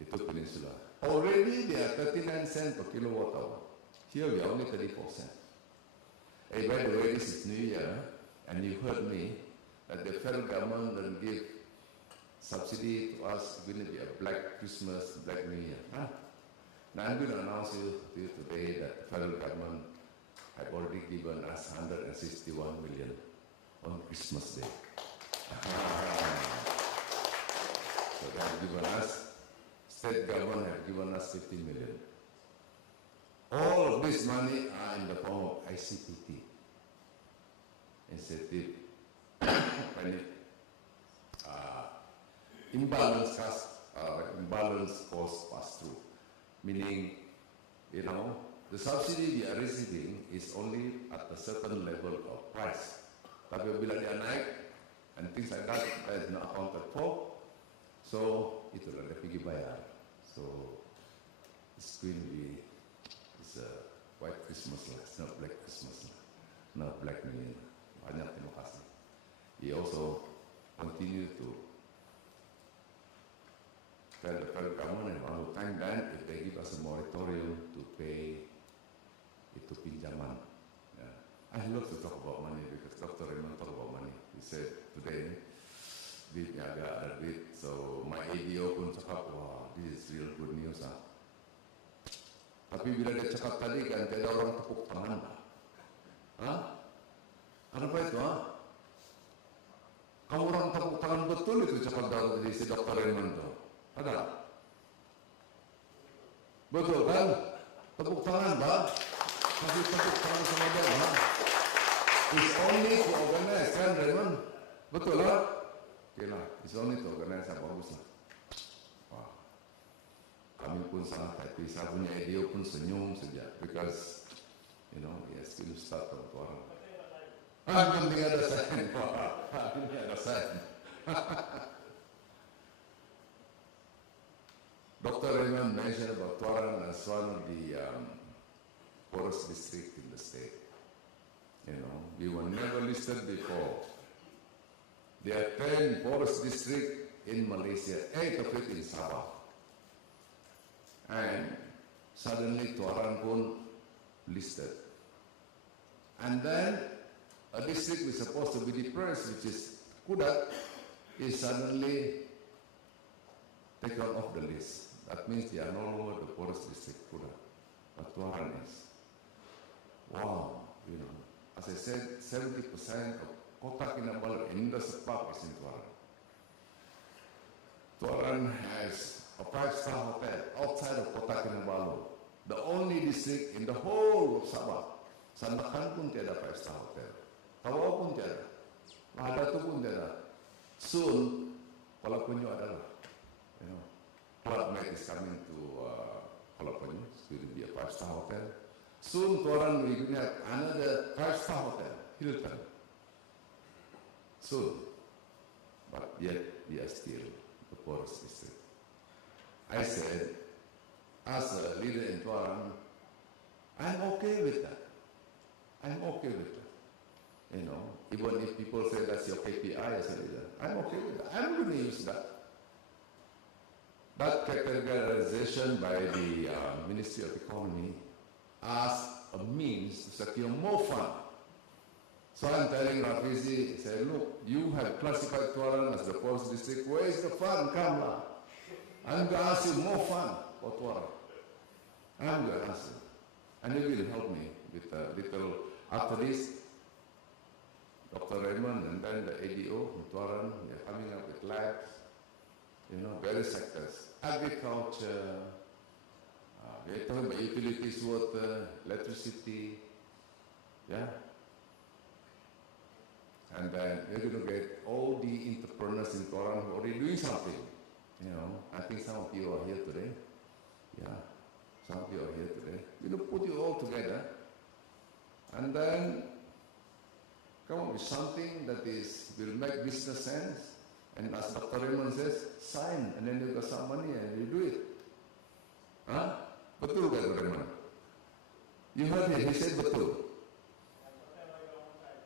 Itu Peninsula. Already they are 39 cents per kilowatt hour. Here we are only 34 cents. Hey, by the way, this is New Year, and you heard me that the federal government will give subsidy to us is going to be a black Christmas, black New Year. Huh? Now I'm going to announce to you today that the federal government have already given us 161 million on Christmas Day. So they have given us, state government have given us 50 million. All of this money are in the form of ICPT, incentive, imbalance cost pass-through, meaning, you know, the subsidy we are receiving is only at a certain level of price. Tapi bila dia naik, and things like that is not accounted for, so itulah dia pergi bayar. So it's going to be, it's a white Christmas lah, it's not black Christmas lah, not black New Year. Banyak terima kasih. He also continue to tell the federal government about time then if they give us a moratorium to pay itu pinjaman. Yeah. I love to talk about money because Dr. Raymond talk about money. He said today, Bimp Eaga ada duit, so my ADO pun cakap, wah, this is real good news. Ah. Tapi bila dia cakap tadi kan, tidak ada orang tepuk tangan. Hah? Apa itu? Ha? Kamu orang tepuk tangan betul itu cakap dari si Dr. Raymond tu. Ada? Betul kan? Tepuk tangan, Pak. Masih tepuk tangan sama dia, ha? It's only to organize, kan Raymond? Betul lah? Okay lah, it's only to organize, bagus lah. Wah. Kami pun sangat happy, saya punya idea pun senyum saja, because, you know, he has still start from orang. Penting ada sign. Penting ada sign. Dr. Raymond mentioned about Tuaran as one of the poorest district in the state. You know, we were never listed before. There are 10 poorest districts in Malaysia, 8 of it in Sabah. And suddenly Tuaran pun listed. And then a district which is supposed to be depressed, which is Kudat, is suddenly taken off the list. That means they are no longer the poorest district, Kudat, but Tuaran is. Wow, you know, as I said, 70% of Kota Kinabalu in the Sepak is in Tuaran. Tuaran has a 5-star hotel outside of Kota Kinabalu, the only district in the whole of Sabah. Sandakan pun tiada 5-star hotel. Tawau pun tiada. Lahadatu pun tiada. Soon, Kuala Penyu adalah. You know, Club Med is coming to Kuala Penyu. It's going to be a 5-star hotel. Soon, Tuaran will be another 5-star hotel, Hilton. Soon. But yet, we are still the poorest district. I said, as a leader in Tuaran, I'm okay with that. I'm okay with that. You know, even if people say that's your KPI as a leader, I'm okay with that. I'm going to use that. That categorization by the Ministry of Economy as a means to secure more fund. So I'm telling Rafizi, say, look, you have classified Tuaran as the poorest district. Where is the fund? Come on. I'm going to ask you more fund for Tuaran. I'm going to ask you. And you will help me with a little, after this, Dr. Raymond and then the ADO from Tuaran, we are coming up with labs, you know, various sectors. Agriculture, we are talking about utilities, water, electricity, yeah? And then we're going to get all the entrepreneurs in Tuaran who are already doing something. You know, I think some of you are here today. Yeah, some of you are here today. We're going to put you all together and then come up with something that will make business sense. And as Dr. Raymond says, sign, and then you got some money and you do it. Huh? Betul kan, Dr. Raymond? You heard him, he said betul.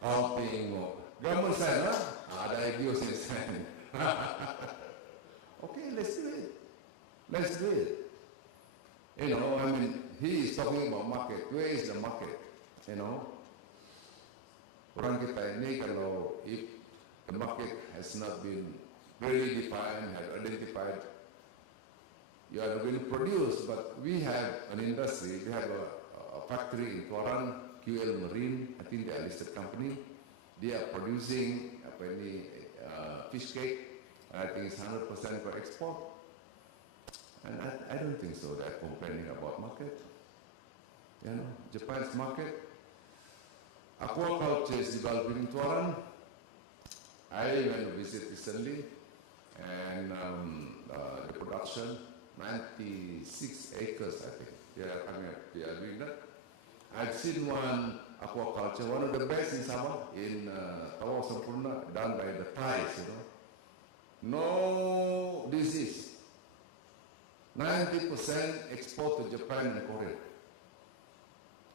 Oh, tengok. Government sign, huh? Ada idea saya sign. Okay, let's do it. Let's do it. You know, I mean, he is talking about market. Where is the market? You know? Orang kita ini kalau if the market has not been really defined, have identified. You are going to produce, but we have an industry. We have a factory in Tuaran, QL Marine. I think they are a listed company. They are producing fish cake. I think it's 100% for export. And I don't think so. They're complaining about market. You know, Japan's market. Aquaculture is developing in Tuaran. I went to visit recently, and the production, 96 acres, I think. They are doing that. I've seen one aquaculture, one of the best in Sabah, in Tawau Sempurna, done by the Thais, you know. No disease. 90% export to Japan and Korea.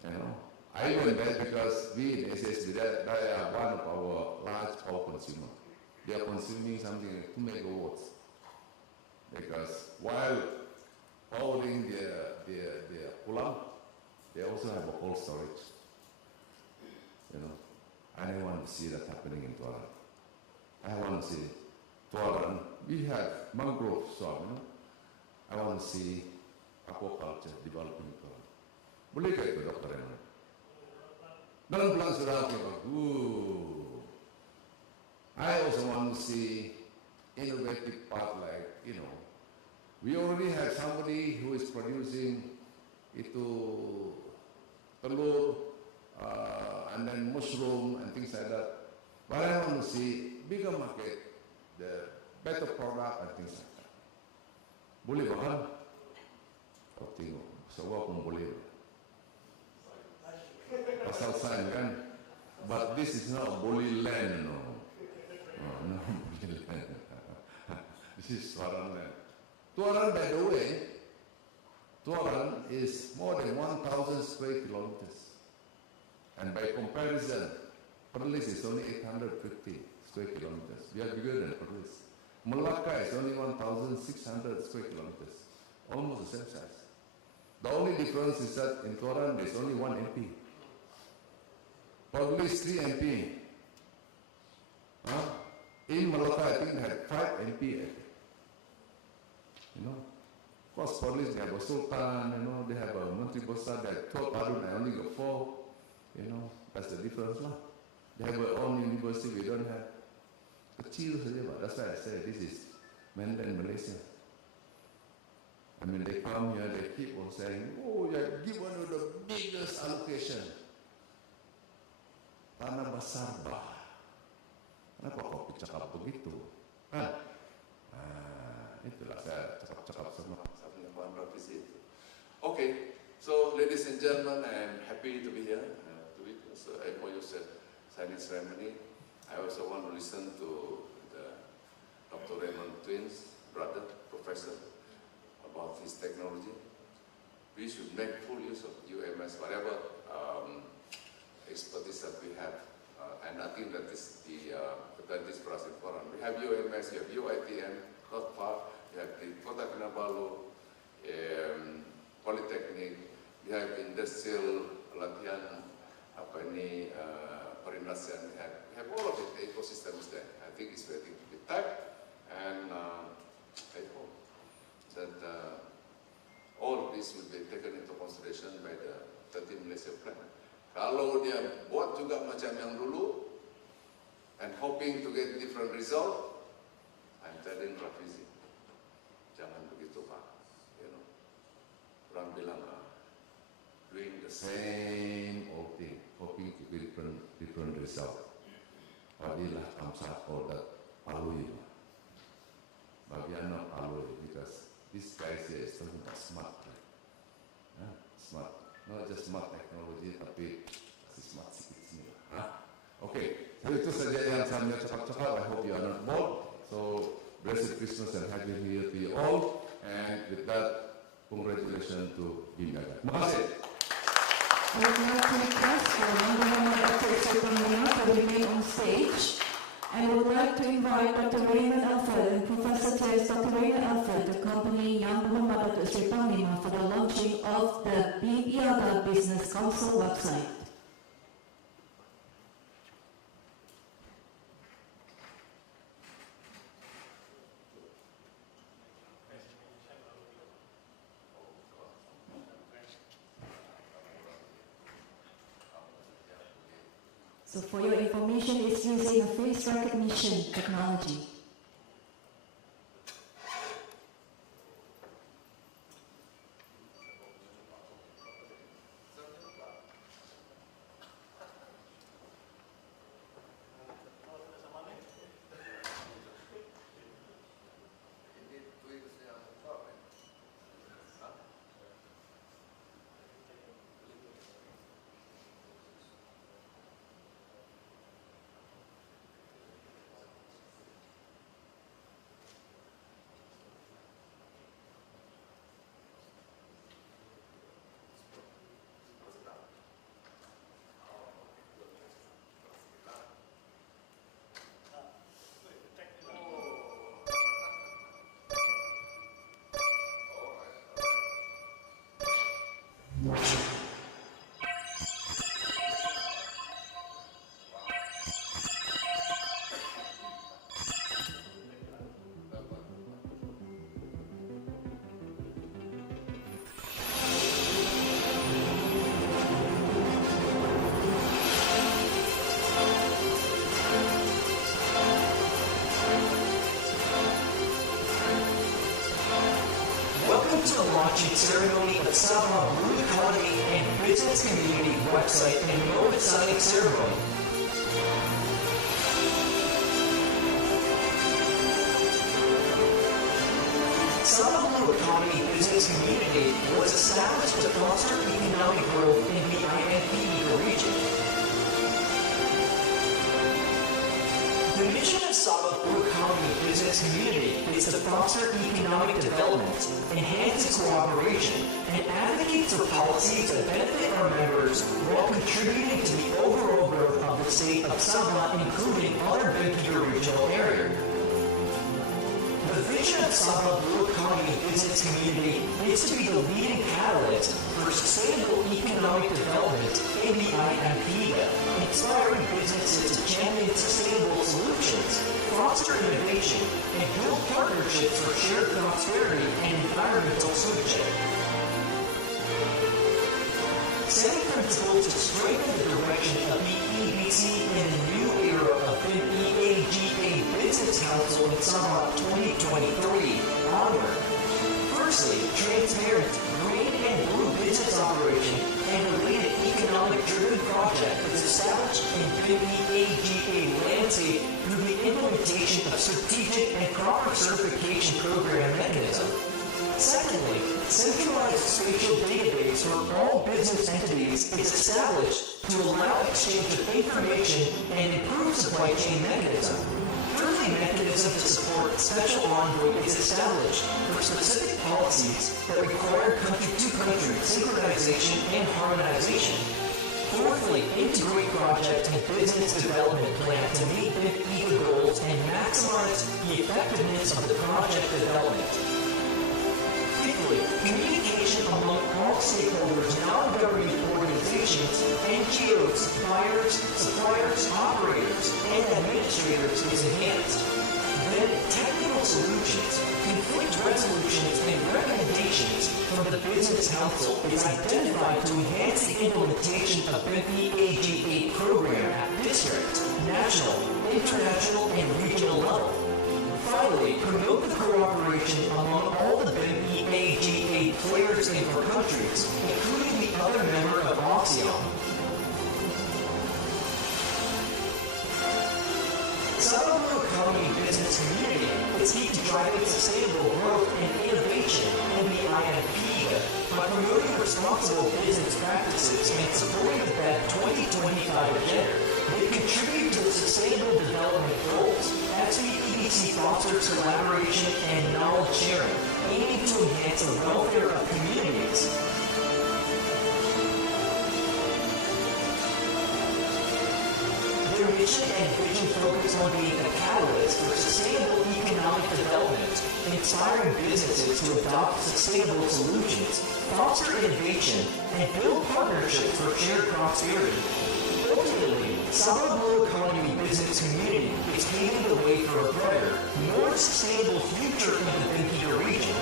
You know, I went there because we in SSB, they are one of our large power consumers. They are consuming something like 2 megawatts. Because while powering their pulang, they also have a cold storage. You know, I want to see that happening in Tuaran. I want to see Tuaran. We have mangrove swamp, you know. I want to see aquaculture developing in Tuaran. Boleh ke itu, Dr. Emma? Dalam bulan sudah ooh. I also want to see innovative part like, you know, we already have somebody who is producing itu telur and then mushroom and things like that. But I want to see bigger market, the better product and things like that. Boleh bahkan? Kau tengok, semua pun boleh. Pasal sign kan? But this is not Boleh land, no. No, Boleh land. This is Tuaran land. Tuaran, by the way, Tuaran is more than 1,000 square kilometers. And by comparison, Perlis is only 850 square kilometers. We are bigger than Perlis. Malacca is only 1,600 square kilometers. Almost the same size. The only difference is that in Tuaran there's only 1 MP. Perlis 3 MP. In Malacca, I think they had 5 MP. You know, of course, Perlis they have a Sultan. You know, they have a Menteri Besar. They have 12 Harun. I only got 4. You know, that's the difference lah. They have their own university. We don't have. Kecil saja, Pak. That's why I say this is mainland Malaysia. I mean, they come here, they keep on saying, oh, you are given the biggest allocation. Tanah besar, bah. Kenapa kau cakap begitu? Itulah saya cakap sama Puan Rafisi itu. Okay, so ladies and gentlemen, I'm happy to be here to witness the MOU signing ceremony. I also want to listen to the Dr. Raymond Twins, brother, professor, about his technology. We should make full use of UMS, whatever expertise that we have. And I think that is the advantage for us in Foreign. We have UMS, you have UITM, not far, you have the Kota Kinabalu, Polytechnic, we have industrial latihan, perindustrian, we have all of it, the ecosystem is there. I think it's waiting to be tapped, and I hope that all of this will be taken into consideration by the 13 Malaysia plan. Kalau dia buat juga macam yang dulu, and hoping to get different result, I'm telling Rafizi, jangan begitu Pak. You know, orang bilang doing the same old thing, hoping to get different result. Padilah kamsat order palui. Bagian palui because this guy here is talking about smart. Smart, not just smart technology, tapi smart sikit semua. Okay, so itu saja yang saya cakap-cakap. I hope you are not bored. So blessed Christmas and Happy New Year to you all. And with that, congratulations to Bimp. Terima kasih. I would like to request for Dr. Sukamana to remain on stage, and I would like to invite Dr. Raymond Alfred and Professor Tess, Dr. Raymond Alfred, to accompany Yang Muhammad Dr. Sukamana for the launching of the Eaga Business Council website. So for your information, it's using a face recognition technology. Welcome to the launching ceremony of Sabah Blue Economy and Business Community website and remote signing ceremony. Sabah Blue Economy Business Community was established to foster economic growth in the Eaga region. The mission of Sabah Blue Economy Business Community is to foster economic development, enhance cooperation, and advocate for policies that benefit our members while contributing to the overall growth of the state of Sabah, including other Bimp regional areas. The vision of Sabah Blue Economy Business Community is to be the leading catalyst for sustainable economic development in the Eaga, inspiring businesses to champion sustainable solutions, foster innovation, and build partnerships for shared prosperity and environmental stewardship. Setting principles to strengthen the direction of the EBC in the new era of Bimp Eaga Business Council in Sabah 2023 onward. Firstly, transparent, green and blue business operation and related economic-driven project is established in Bimp Eaga landscape through the implementation of strategic and proper certification program mechanism. Secondly, centralized spatial database for all business entities is established to allow exchange of information and improve supply chain mechanism. Thirdly, mechanism to support special envoy is established for specific policies that require country-to-country synchronization and harmonization. Fourthly, integrate project and business development plan to meet Bimp Eaga goals and maximize the effectiveness of the project development. Fifthly, communication among all stakeholders, non-government organizations, NGOs, buyers, suppliers, operators, and administrators is enhanced. Then, technical solutions, conflict resolutions, and recommendations from the Business Council is identified to enhance the implementation of Bimp Eaga program at district, national, international, and regional level. Finally, promote the cooperation among all the Bimp Eaga players in our countries, including the other member of ASEAN. Sabah Blue Economy Business Community is key to driving sustainable growth and innovation in the Eaga by promoting responsible business practices and supporting the BED 2025 agenda. They contribute to the Sustainable Development Goals as the EBC fosters collaboration and knowledge sharing, aiming to enhance the welfare of communities. Their mission and vision focus on being a catalyst for sustainable economic development, inspiring businesses to adopt sustainable solutions, foster innovation, and build partnerships for shared prosperity. Ultimately, Sabah Blue Economy Business Community is paving the way for a brighter, more sustainable future in the Bimp Eaga region.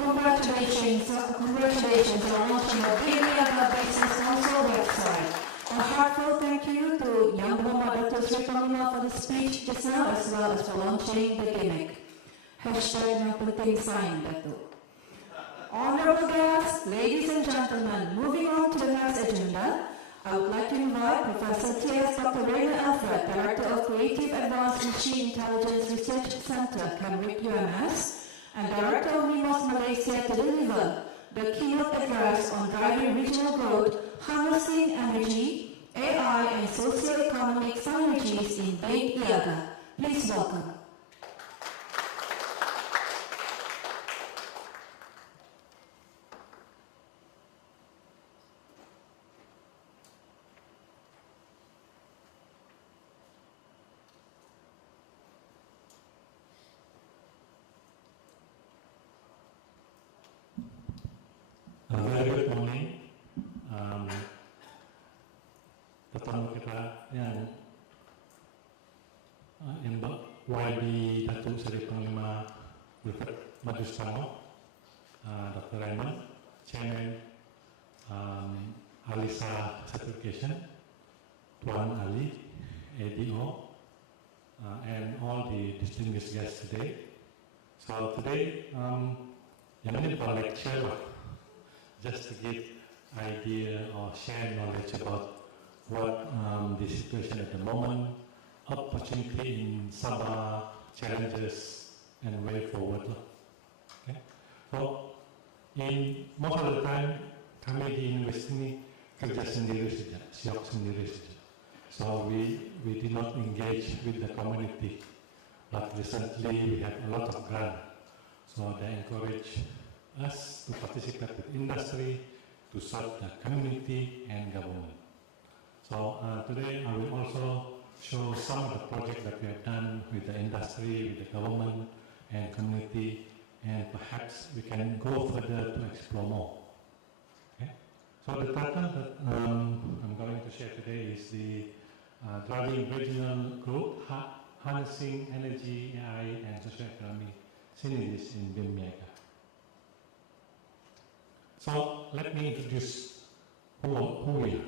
Congratulations on launching the Eaga Business Council website. A heartfelt thank you to Yang Muhammad Dr. Sri Panglima for the speech just now, as well as for launching the gimmick. Hashtag yang penting sign, Datuk. Honorable guests, ladies and gentlemen, moving on to the next agenda, I would like to invite Professor T.S. Dr. Raymond Alfred, Director of Creative Advanced Machine Intelligence Research Center, Cambridge, UMS, and Director of WIMOS Malaysia to deliver the keynote address on driving regional growth, harnessing energy, AI, and socio-economic synergies in Bimp Eaga. Please welcome. Very good morning. Pertama kita yang YB Datuk Seri Panglima Wilfred Madustamo, Dr. Raymond, Chairman Alisa Certification, Tuan Ali, ADO, and all the distinguished guests today. So today, yang ini bukan lecture, just to give idea or share knowledge about what the situation at the moment, opportunity in Sabah, challenges, and way forward. Okay? So, in most of the time, kami di universiti ini kerja sendiri saja, siap sendiri saja. So we did not engage with the community, but recently we have a lot of grant. So they encourage us to participate with industry, to serve the community and government. So today I will also show some of the projects that we have done with the industry, with the government and community, and perhaps we can go further to explore more. Okay? So the title that I'm going to share today is the Driving Regional Growth, Harnessing Energy, AI and Socio-Economic Synergies in Bimp Eaga. So let me introduce who we are.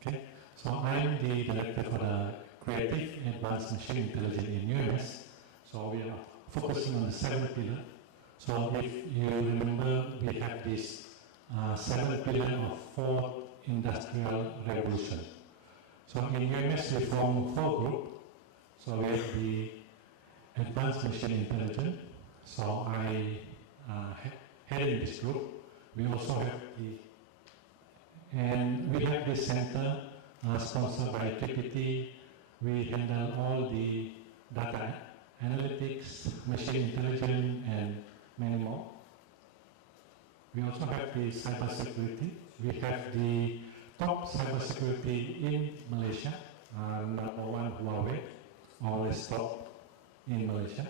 Okay? So I'm the director for the Creative Advanced Machine Intelligence in UMS. So we are focusing on the 7 pillars. So if you remember, we have this 7 pillars of 4th industrial revolution. So in UMS we form 4 groups. So we have the Advanced Machine Intelligence. So I heading this group. We also have we have this center sponsored by TPT. We handle all the data analytics, machine intelligence, and many more. We also have the cybersecurity. We have the top cybersecurity in Malaysia. Number 1, Huawei, always top in Malaysia.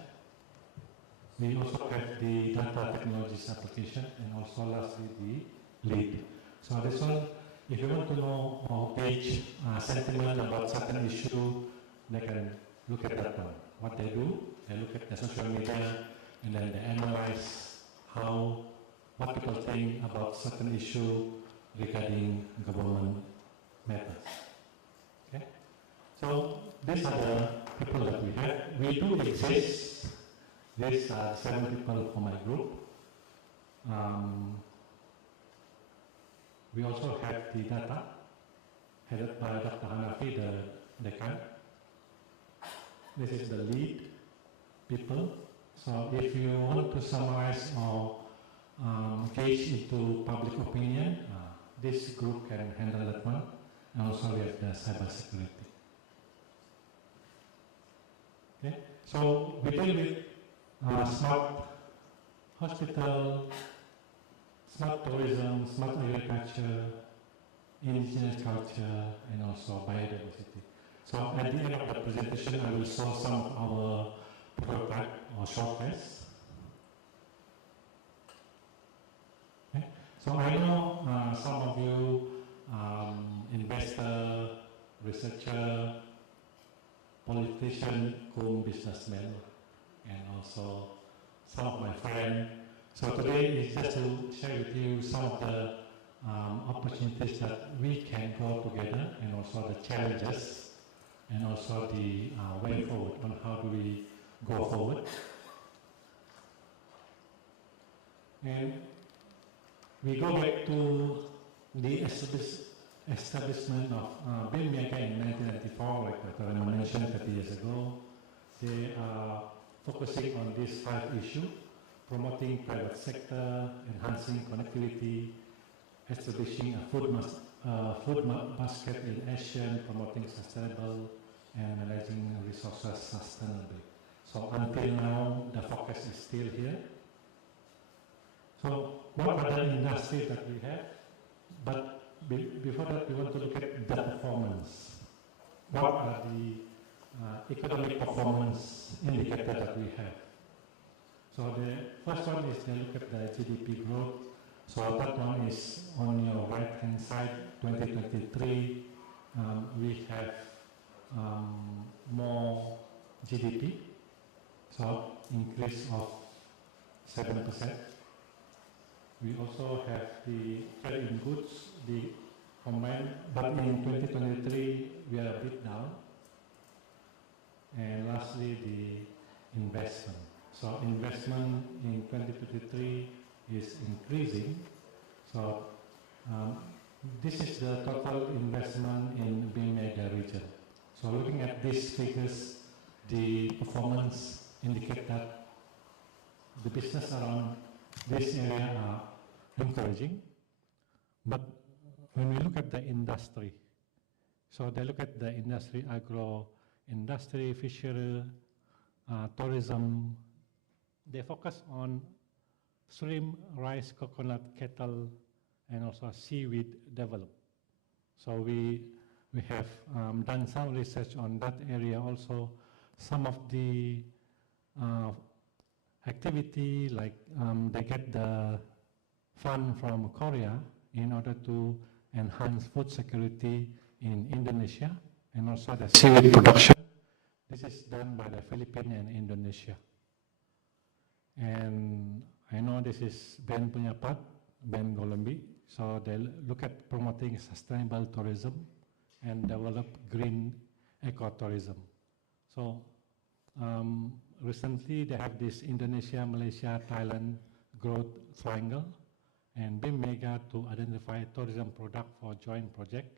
We also have the data technologies application, and also lastly the lead. So this one, if you want to know or gauge sentiment about certain issue, they can look at that one. What they do, they look at the social media, and then they analyze what people think about certain issue regarding government matters. Okay? So these are the people that we have. We do exist. These are 7 people for my group. We also have the data, headed by Dr. Hanafi, the decan. This is the lead people. So if you want to summarize or gauge into public opinion, this group can handle that one. And also we have the cybersecurity. Okay? So we deal with smart hospital, smart tourism, smart agriculture, indigenous culture, and also biodiversity. So at the end of the presentation, I will show some of our prototype or showcase. Okay. So I know some of you, investor, researcher, politician, cum businessman, and also some of my friends So today is just to share with you some of the opportunities that we can go together, and also the challenges, and also the way forward on how do we go forward. And we go back to the establishment of Bimp in 1994, like I mentioned 30 years ago. They are focusing on these 5 issues: promoting private sector, enhancing connectivity, establishing a food basket in Asia, promoting sustainable, and managing resources sustainably. So until now, the focus is still here. So what are the industries that we have? But before that, we want to look at the performance. What are the economic performance indicators that we have? So the first one is to look at the GDP growth. So that one is on your right-hand side, 2023. We have more GDP, so increase of 7%. We also have the trade in goods, the combined, but in 2023 we are a bit down. And lastly, the investment. So investment in 2023 is increasing. So this is the total investment in Bimp region. So looking at these figures, the performance indicate that the business around this area are encouraging. But when we look at the industry, so they look at the industry, agro industry, fishery, tourism. They focus on shrimp, rice, coconut, cattle, and also seaweed development. So we have done some research on that area also. Some of the activity, like they get the fund from Korea in order to enhance food security in Indonesia, and also the seaweed production. This is done by the Philippines and Indonesia. And I know this is Ben punya part, Ben Golombi. So they look at promoting sustainable tourism and develop green ecotourism. So recently they have this Indonesia, Malaysia, Thailand growth triangle, and Bimp Mega to identify tourism product for joint project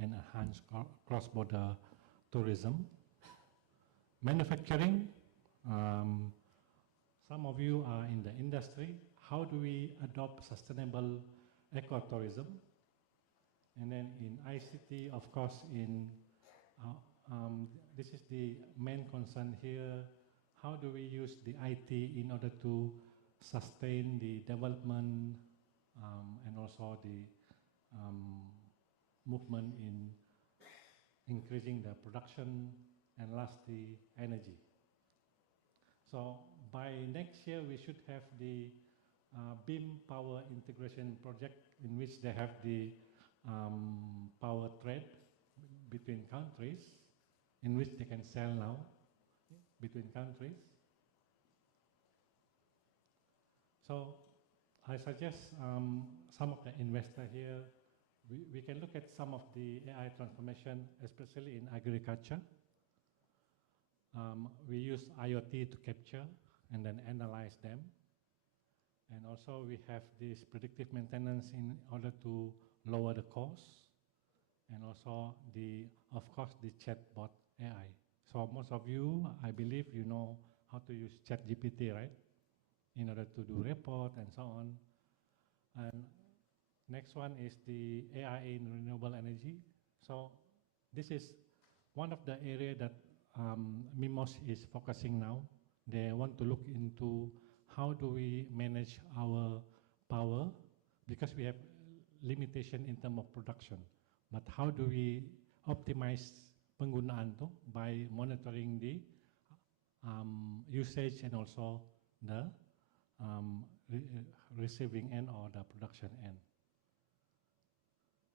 and enhance cross-border tourism. Manufacturing, some of you are in the industry. How do we adopt sustainable ecotourism? And then in ICT, of course, this is the main concern here. How do we use the IT in order to sustain the development and also the movement in increasing the production, and lastly, energy. So by next year, we should have the Bimp Power Integration Project, in which they have the power trade between countries, in which they can sell now between countries. So I suggest some of the investors here, we can look at some of the AI transformation, especially in agriculture. We use IoT to capture and then analyze them. And also we have this predictive maintenance in order to lower the cost. And also of course, the chatbot AI. So most of you, I believe you know how to use ChatGPT, right? In order to do report and so on. And next one is the AI in renewable energy. So this is one of the area that MIMOS is focusing now. They want to look into how do we manage our power, because we have limitation in terms of production. But how do we optimize penggunaan tuh by monitoring the usage and also the receiving end or the production end.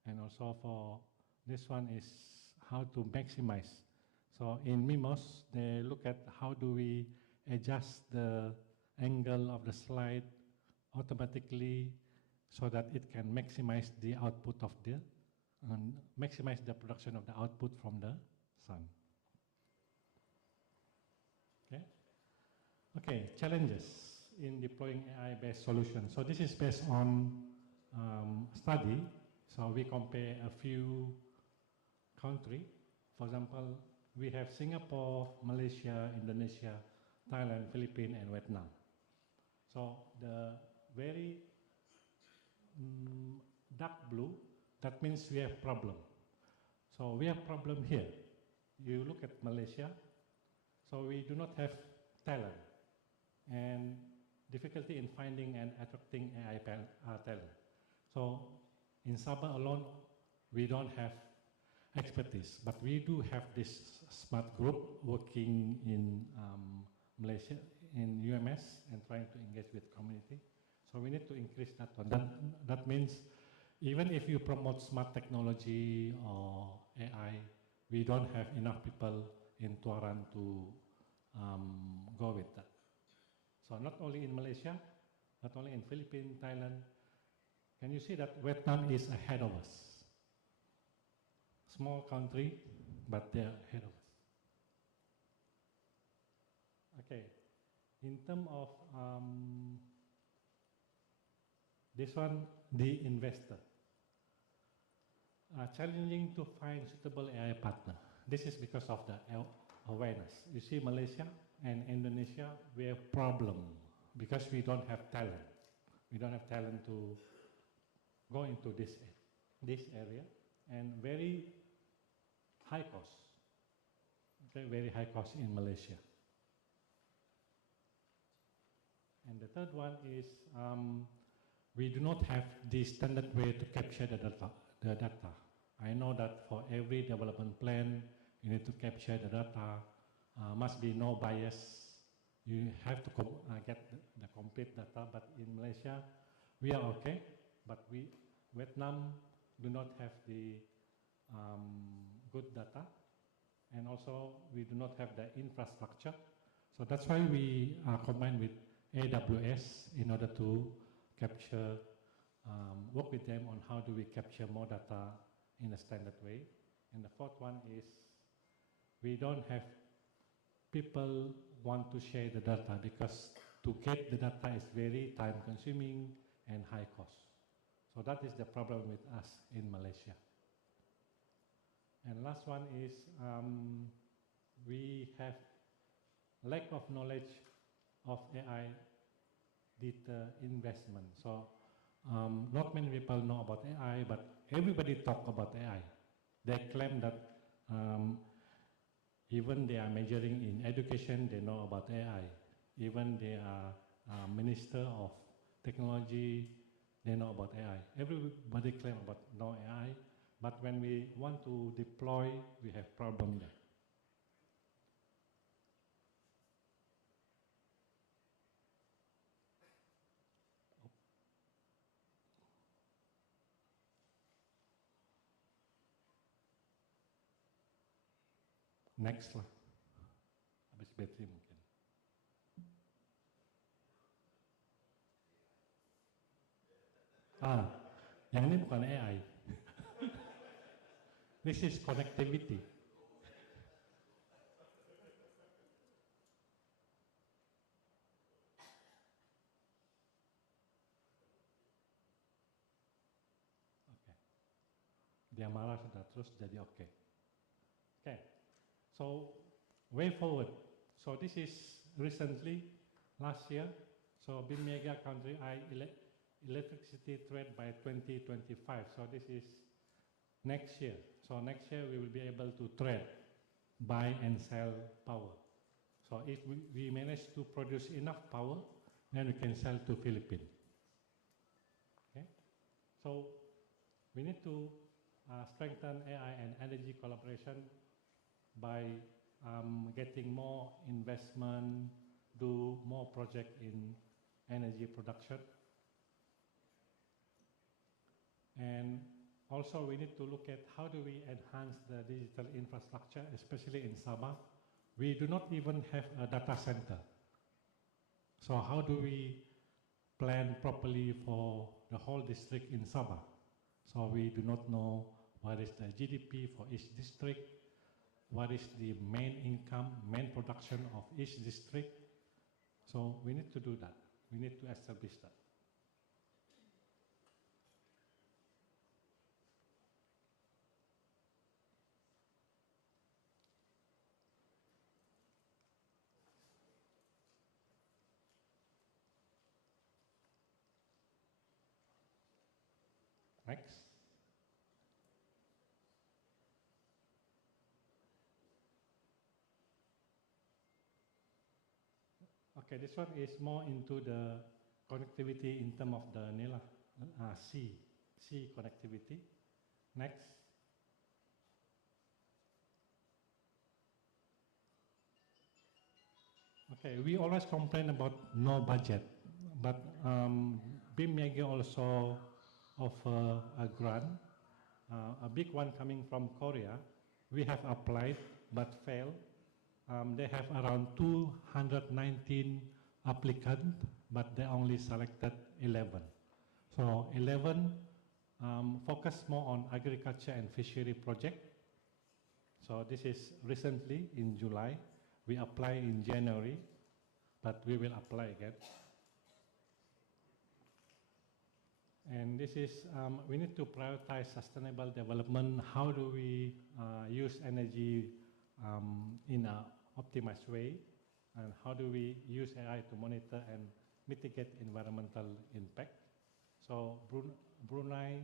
And also for this one is how to maximize. So in MIMOS, they look at how do we adjust the angle of the slide automatically so that it can maximize the output of the, maximize the production of the output from the sun. Okay? Okay, challenges in deploying AI-based solutions. So this is based on study. So we compare a few countries. For example, we have Singapore, Malaysia, Indonesia, Thailand, Philippines, and Vietnam. So the very dark blue, that means we have problem. So we have problem here. You look at Malaysia, so we do not have talent and difficulty in finding and attracting AI talent. So in Sabah alone, we don't have expertise, but we do have this smart group working in Malaysia, in UMS, and trying to engage with community. So we need to increase that one. That means even if you promote smart technology or AI, we don't have enough people in Tuaran to go with that. So not only in Malaysia, not only in Philippines, Thailand, can you see that Vietnam is ahead of us? Small country, but they're ahead of us. Okay, in terms of this one, the investor. Challenging to find suitable AI partner. This is because of the awareness. You see, Malaysia and Indonesia, we have problem because we don't have talent. We don't have talent to go into this area, and very high cost. Okay, very high cost in Malaysia. And the third one is we do not have the standard way to capture the data. I know that for every development plan, you need to capture the data. Must be no bias. You have to get the complete data. But in Malaysia, we are okay. But Vietnam do not have the good data, and also we do not have the infrastructure. So that's why we combine with AWS in order to capture, work with them on how do we capture more data in a standard way. And the fourth one is we don't have people want to share the data because to get the data is very time consuming and high cost. So that is the problem with us in Malaysia. And last one is we have lack of knowledge of AI deter investment. So not many people know about AI, but everybody talk about AI. They claim that even they are majoring in education, they know about AI. Even they are minister of technology, they know about AI. Everybody claim about no AI, but when we want to deploy, we have problem there. Next lah, habis bateri mungkin. Yang ini bukan AI. This is connectivity. Okay. Dia marah sudah terus jadi oke. Okay. So, way forward. So this is recently, last year, so Bimp mega country electricity trade by 2025. So this is next year. So next year we will be able to trade, buy and sell power. So if we manage to produce enough power, then we can sell to Philippines. Okay? So we need to strengthen AI and energy collaboration by getting more investment, do more project in energy production. And also we need to look at how do we enhance the digital infrastructure, especially in Sabah. We do not even have a data center. So how do we plan properly for the whole district in Sabah. So we do not know what is the GDP for each district, what is the main income, main production of each district. So we need to do that. We need to establish that. Next. Okay, this one is more into the connectivity in terms of the NELA, sea connectivity. Next. Okay, we always complain about no budget, but Bimp also offer a grant, a big one coming from Korea. We have applied but failed. They have around 219 applicants, but they only selected 11. So 11 focus more on agriculture and fishery project. So this is recently in July. We apply in January, but we will apply again. And this is, we need to prioritize sustainable development. How do we use energy in an optimized way? And how do we use AI to monitor and mitigate environmental impact? So Brunei,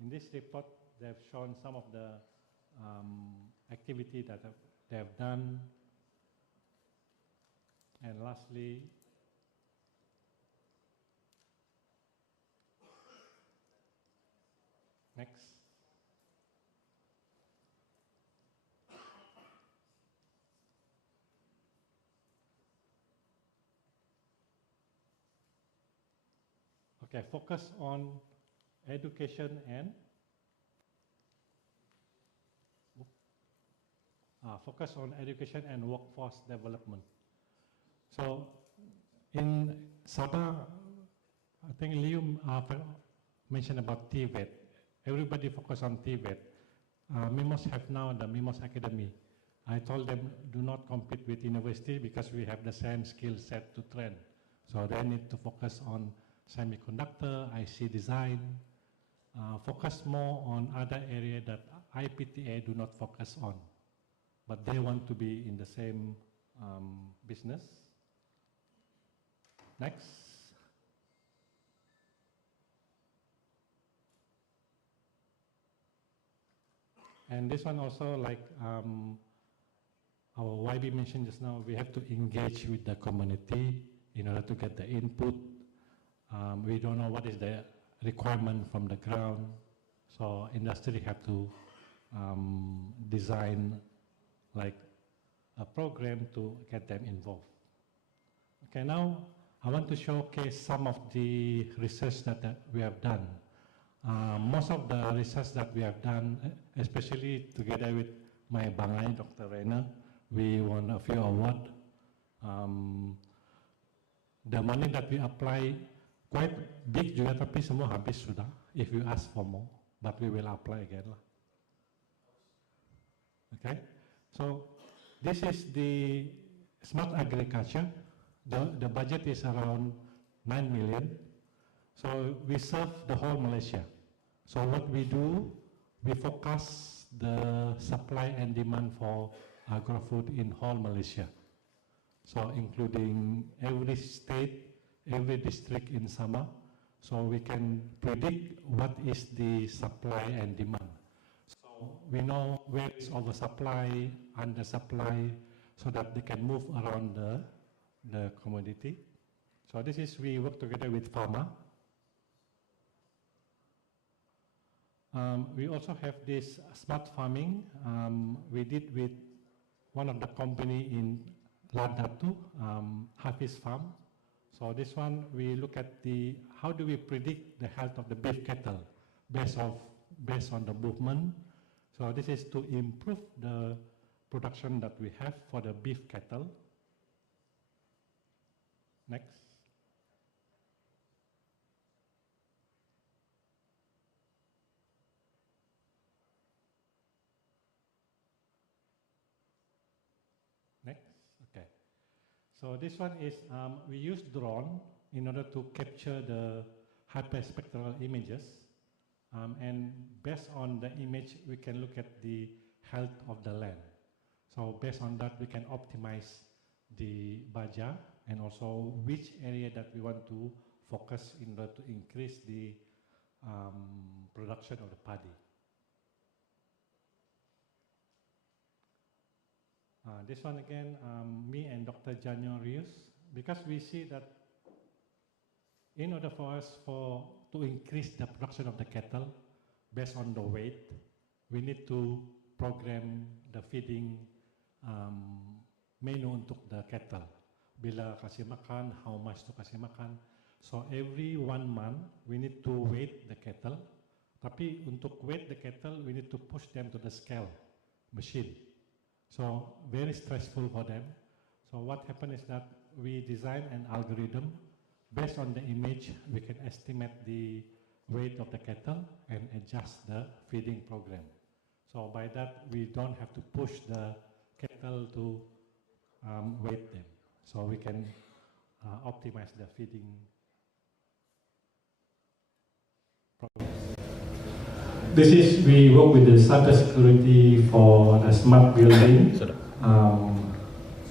in this report, they've shown some of the activity that they have done. And lastly, next. Okay, focus on education and workforce development. So in Sabah, I think Liu mentioned about TVET. Everybody focus on TVET. Mimos have now the Mimos Academy. I told them do not compete with university because we have the same skill set to train. So they need to focus on semiconductor, IC design, focus more on other area that IPTA do not focus on. But they want to be in the same business. Next. And this one also, like our YB mentioned just now, we have to engage with the community in order to get the input. We don't know what is the requirement from the ground, so industry have to design like a program to get them involved. Okay, now I want to showcase some of the research that we have done. Most of the research that we have done, especially together with my Bangai, Dr. Rena, we won a few awards. The money that we apply quite big juga, tapi semua habis sudah. If you ask for more, but we will apply again lah. Okay, so this is the smart agriculture. The budget is around 9 million. So we serve the whole Malaysia. So what we do, we focus the supply and demand for agro-food in whole Malaysia. So including every state, every district in Sabah. So we can predict what is the supply and demand. So we know where is oversupply, undersupply, so that they can move around the commodity. So this is, we work together with farmer. We also have this smart farming. We did with one of the company in Ladatu, Hafiz Farm. So this one, we look at how do we predict the health of the beef cattle based on the movement. So this is to improve the production that we have for the beef cattle. Next. So this one is, we use drone in order to capture the hyperspectral images. And based on the image, we can look at the health of the land. So based on that, we can optimize the baja and also which area that we want to focus in order to increase the production of the paddy. This one again, me and Dr. Janyo Rios, because we see that in order for us to increase the production of the cattle based on the weight, we need to program the feeding menu untuk the cattle. Bila kasih makan, how much to kasih makan. So every 1 month, we need to weight the cattle. Tapi untuk weight the cattle, we need to push them to the scale machine. So very stressful for them. So what happened is that we design an algorithm. Based on the image, we can estimate the weight of the cattle and adjust the feeding program. So by that, we don't have to push the cattle to weight them. So we can optimize the feeding program. This is, we work with the cybersecurity for the smart building.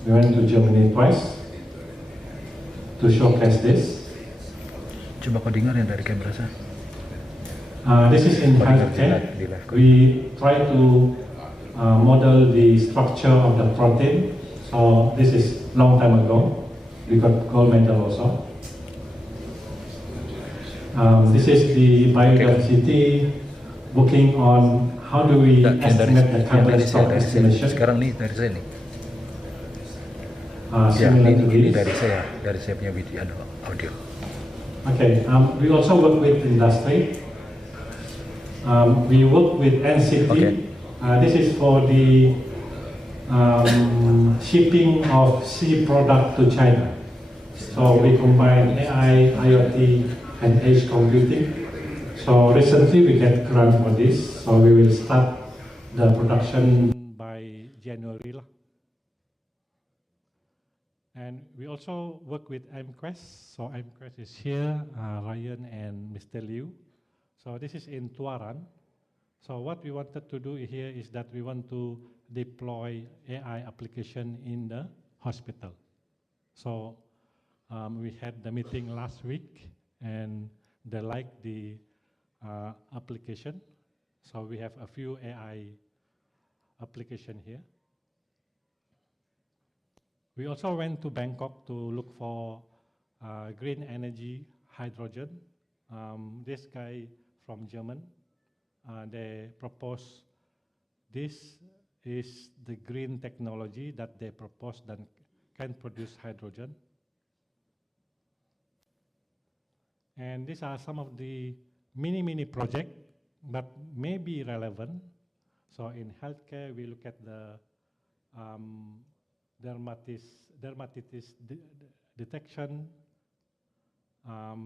We went to Germany twice to showcase this. Coba kau dengar yang dari kamera saya. This is in healthcare. We try to model the structure of the protein. So this is long time ago. We got gold medal also. This is the biodiversity, working on how do we estimate the carbon stock estimation. Sekarang nih dari saya nih. Ya, ini dari saya punya video audio. Okay, we also work with industry. We work with NCT. Okay. This is for the shipping of sea product to China. So we combine AI, IoT, and edge computing. So recently we get grant for this. So we will start the production by January. And we also work with MQuest. So MQuest is here, Ryan and Mr. Liu. So this is in Tuaran. So what we wanted to do here is that we want to deploy AI application in the hospital. So we had the meeting last week and they liked the application. So we have a few AI application here. We also went to Bangkok to look for green energy, hydrogen. This guy from German, they propose this is the green technology that they propose that can produce hydrogen. And these are some of the mini projects that may be relevant. So in healthcare, we look at the dermatitis detection.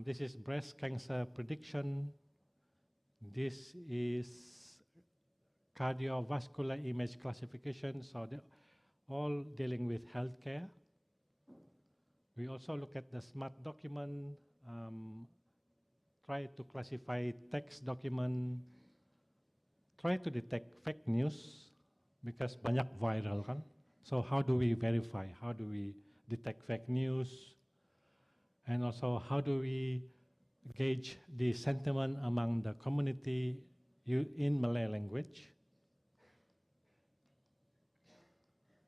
This is breast cancer prediction. This is cardiovascular image classification. So all dealing with healthcare. We also look at the smart document, try to classify text document, try to detect fake news because banyak viral kan. So how do we verify? How do we detect fake news? And also how do we gauge the sentiment among the community in Malay language?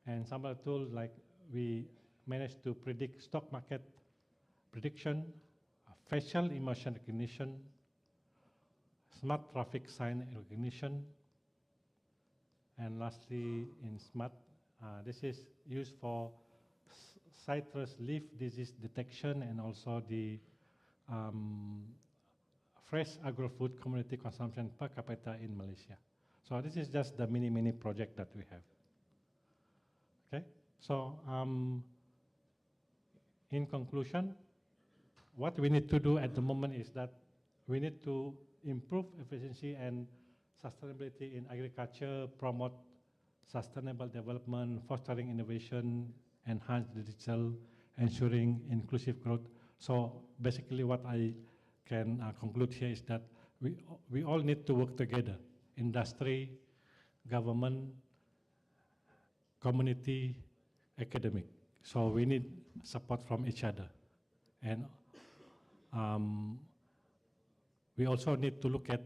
And some other tools like we managed to predict stock market prediction, facial emotion recognition, smart traffic sign recognition, and lastly in smart, this is used for citrus leaf disease detection and also the fresh agro-food community consumption per capita in Malaysia. So this is just the mini project that we have. Okay, so in conclusion, what we need to do at the moment is that we need to improve efficiency and sustainability in agriculture, promote sustainable development, fostering innovation, enhance digital ensuring inclusive growth. So basically what I can conclude here is that we all need to work together, industry, government, community, academic. So we need support from each other. And we also need to look at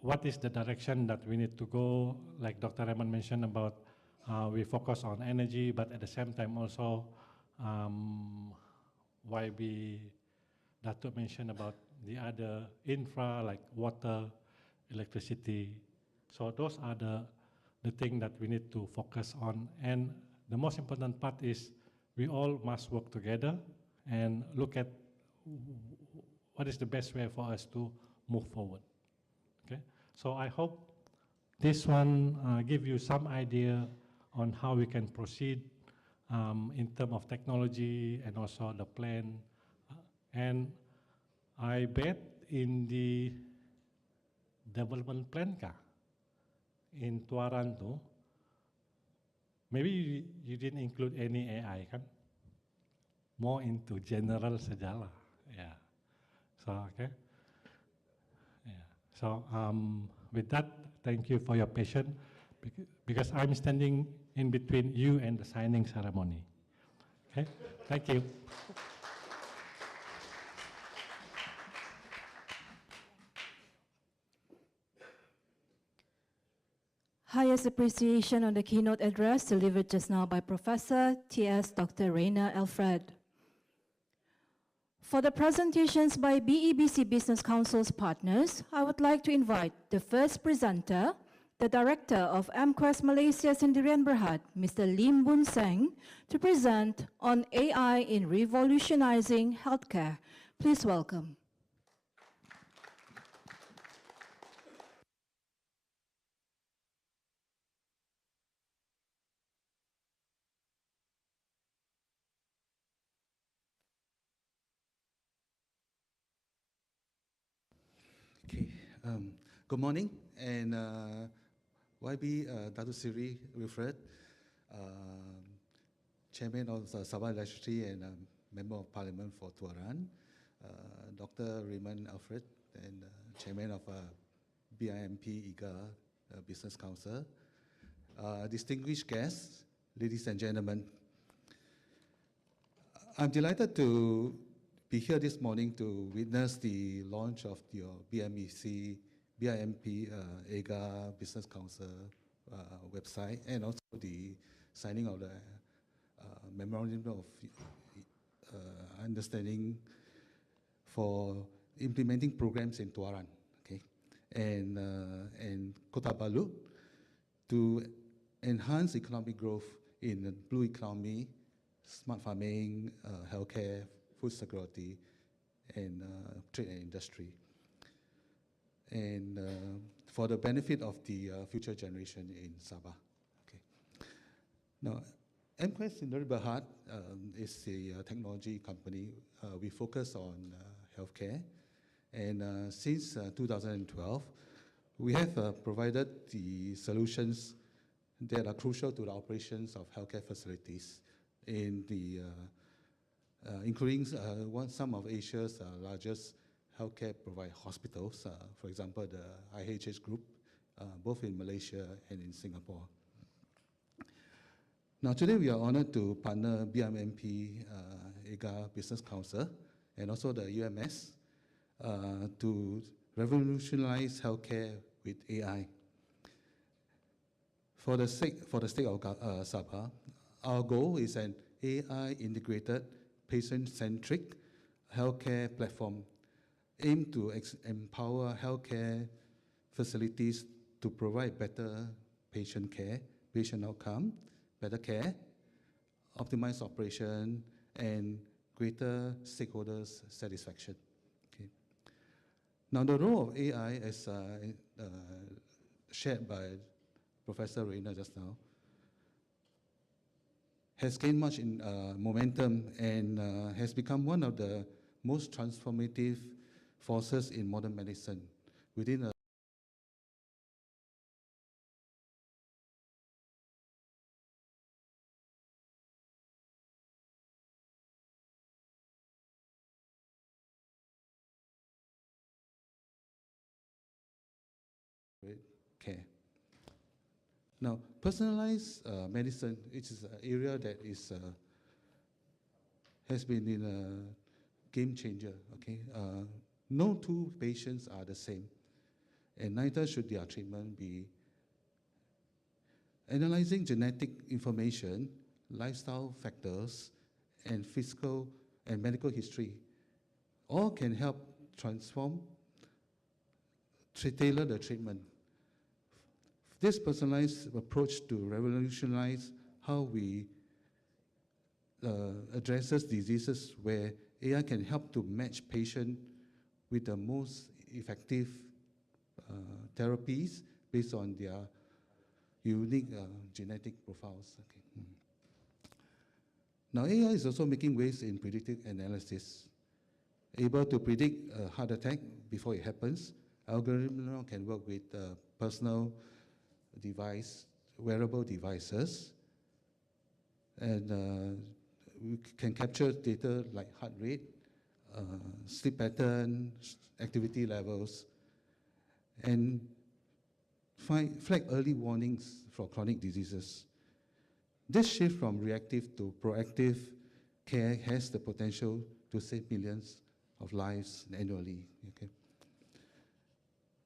what is the direction that we need to go, like Dr. Raymond mentioned about we focus on energy, but at the same time also YB Dato mentioned about the other infra like water, electricity. So those are the thing that we need to focus on. And the most important part is we all must work together and look at what is the best way for us to move forward. Okay, so I hope this one give you some idea on how we can proceed in terms of technology and also the plan. And I bet in the development plan in Tuaran too, maybe you didn't include any AI kan? More into general sajalah. Yeah. So okay. Yeah. So with that, thank you for your patience because I'm standing in between you and the signing ceremony. Okay. Thank you. Highest appreciation on the keynote address delivered just now by Professor T.S. Dr. Rainer Alfred. For the presentations by BEBC Business Council's partners, I would like to invite the first presenter, the Director of MQuest Malaysia Sendirian Berhad, Mr. Lim Boon Seng, to present on AI in revolutionizing healthcare. Please welcome. Okay, good morning, and YB Dato Sri Wilfred, Chairman of the Sabah Legislature and Member of Parliament for Tuaran, Dr. Raymond Alfred, and Chairman of BIMP Eaga Business Council, distinguished guests, ladies and gentlemen. I'm delighted to be here this morning to witness the launch of your BIMP Eaga Business Council website, and also the signing of the memorandum of understanding for implementing programs in Tuaran, okay, and Kota Balu to enhance economic growth in the blue economy, smart farming, healthcare, food security, and trade and industry, and for the benefit of the future generation in Sabah. Okay. Now, MQuest Sendirian Berhad is a technology company. We focus on healthcare, and since 2012, we have provided the solutions that are crucial to the operations of healthcare facilities in the including some of Asia's largest healthcare provider hospitals, for example, the IHH Group, both in Malaysia and in Singapore. Now, today we are honored to partner BIMP Eaga Business Council and also the UMS to revolutionize healthcare with AI. For the sake of Sabah, our goal is an AI-integrated, patient-centric healthcare platform aimed to empower healthcare facilities to provide better patient care, patient outcome, better care, optimized operation, and greater stakeholders' satisfaction. Okay. Now, the role of AI, as shared by Professor Rainer just now, has gained much in momentum and has become one of the most transformative forces in modern medicine within a Now, personalized medicine, which is an area that has been in a game changer. Okay, no two patients are the same, and neither should their treatment be. Analyzing genetic information, lifestyle factors, and physical and medical history all can help tailor the treatment. This personalized approach to revolutionize how we addresses diseases where AI can help to match patient with the most effective therapies based on their unique genetic profiles. Okay. Now, AI is also making waves in predictive analysis, able to predict a heart attack before it happens. Algorithm now can work with personal device, wearable devices, and we can capture data like heart rate, sleep pattern, activity levels, and flag early warnings for chronic diseases. This shift from reactive to proactive care has the potential to save millions of lives annually. Okay.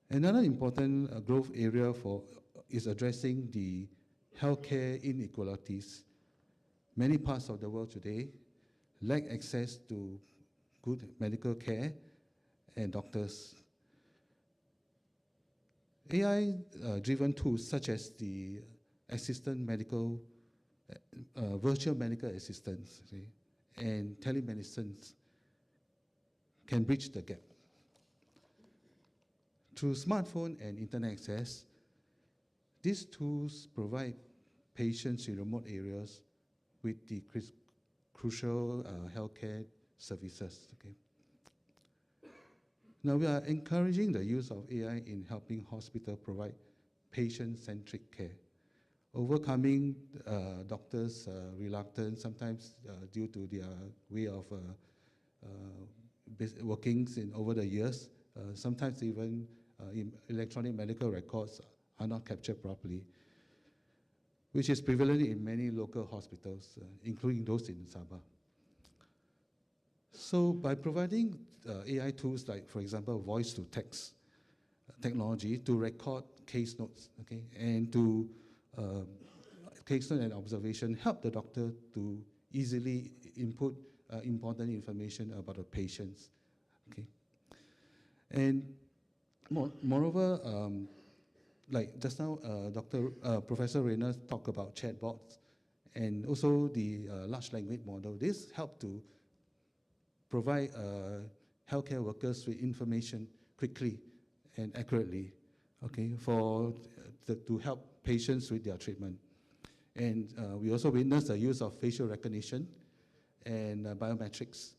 Another important growth area is addressing the healthcare inequalities. Many parts of the world today lack access to good medical care and doctors. AI-driven tools such as the virtual medical assistants, and telemedicine can bridge the gap. Through smartphone and internet access, these tools provide patients in remote areas with the crucial healthcare services. Okay. Now, we are encouraging the use of AI in helping hospitals provide patient-centric care, overcoming doctors' reluctance, sometimes due to their way of workings over the years. Sometimes even electronic medical records are not captured properly, which is prevalent in many local hospitals, including those in Sabah. So by providing AI tools like, for example, voice-to-text technology to record case notes, okay, and to case note and observation, help the doctor to easily input important information about the patients, okay. And moreover, like just now, Professor Rayner talked about chatbots and also the large language model. This help to provide healthcare workers with information quickly and accurately, okay, to help patients with their treatment. And we also witnessed the use of facial recognition and biometrics.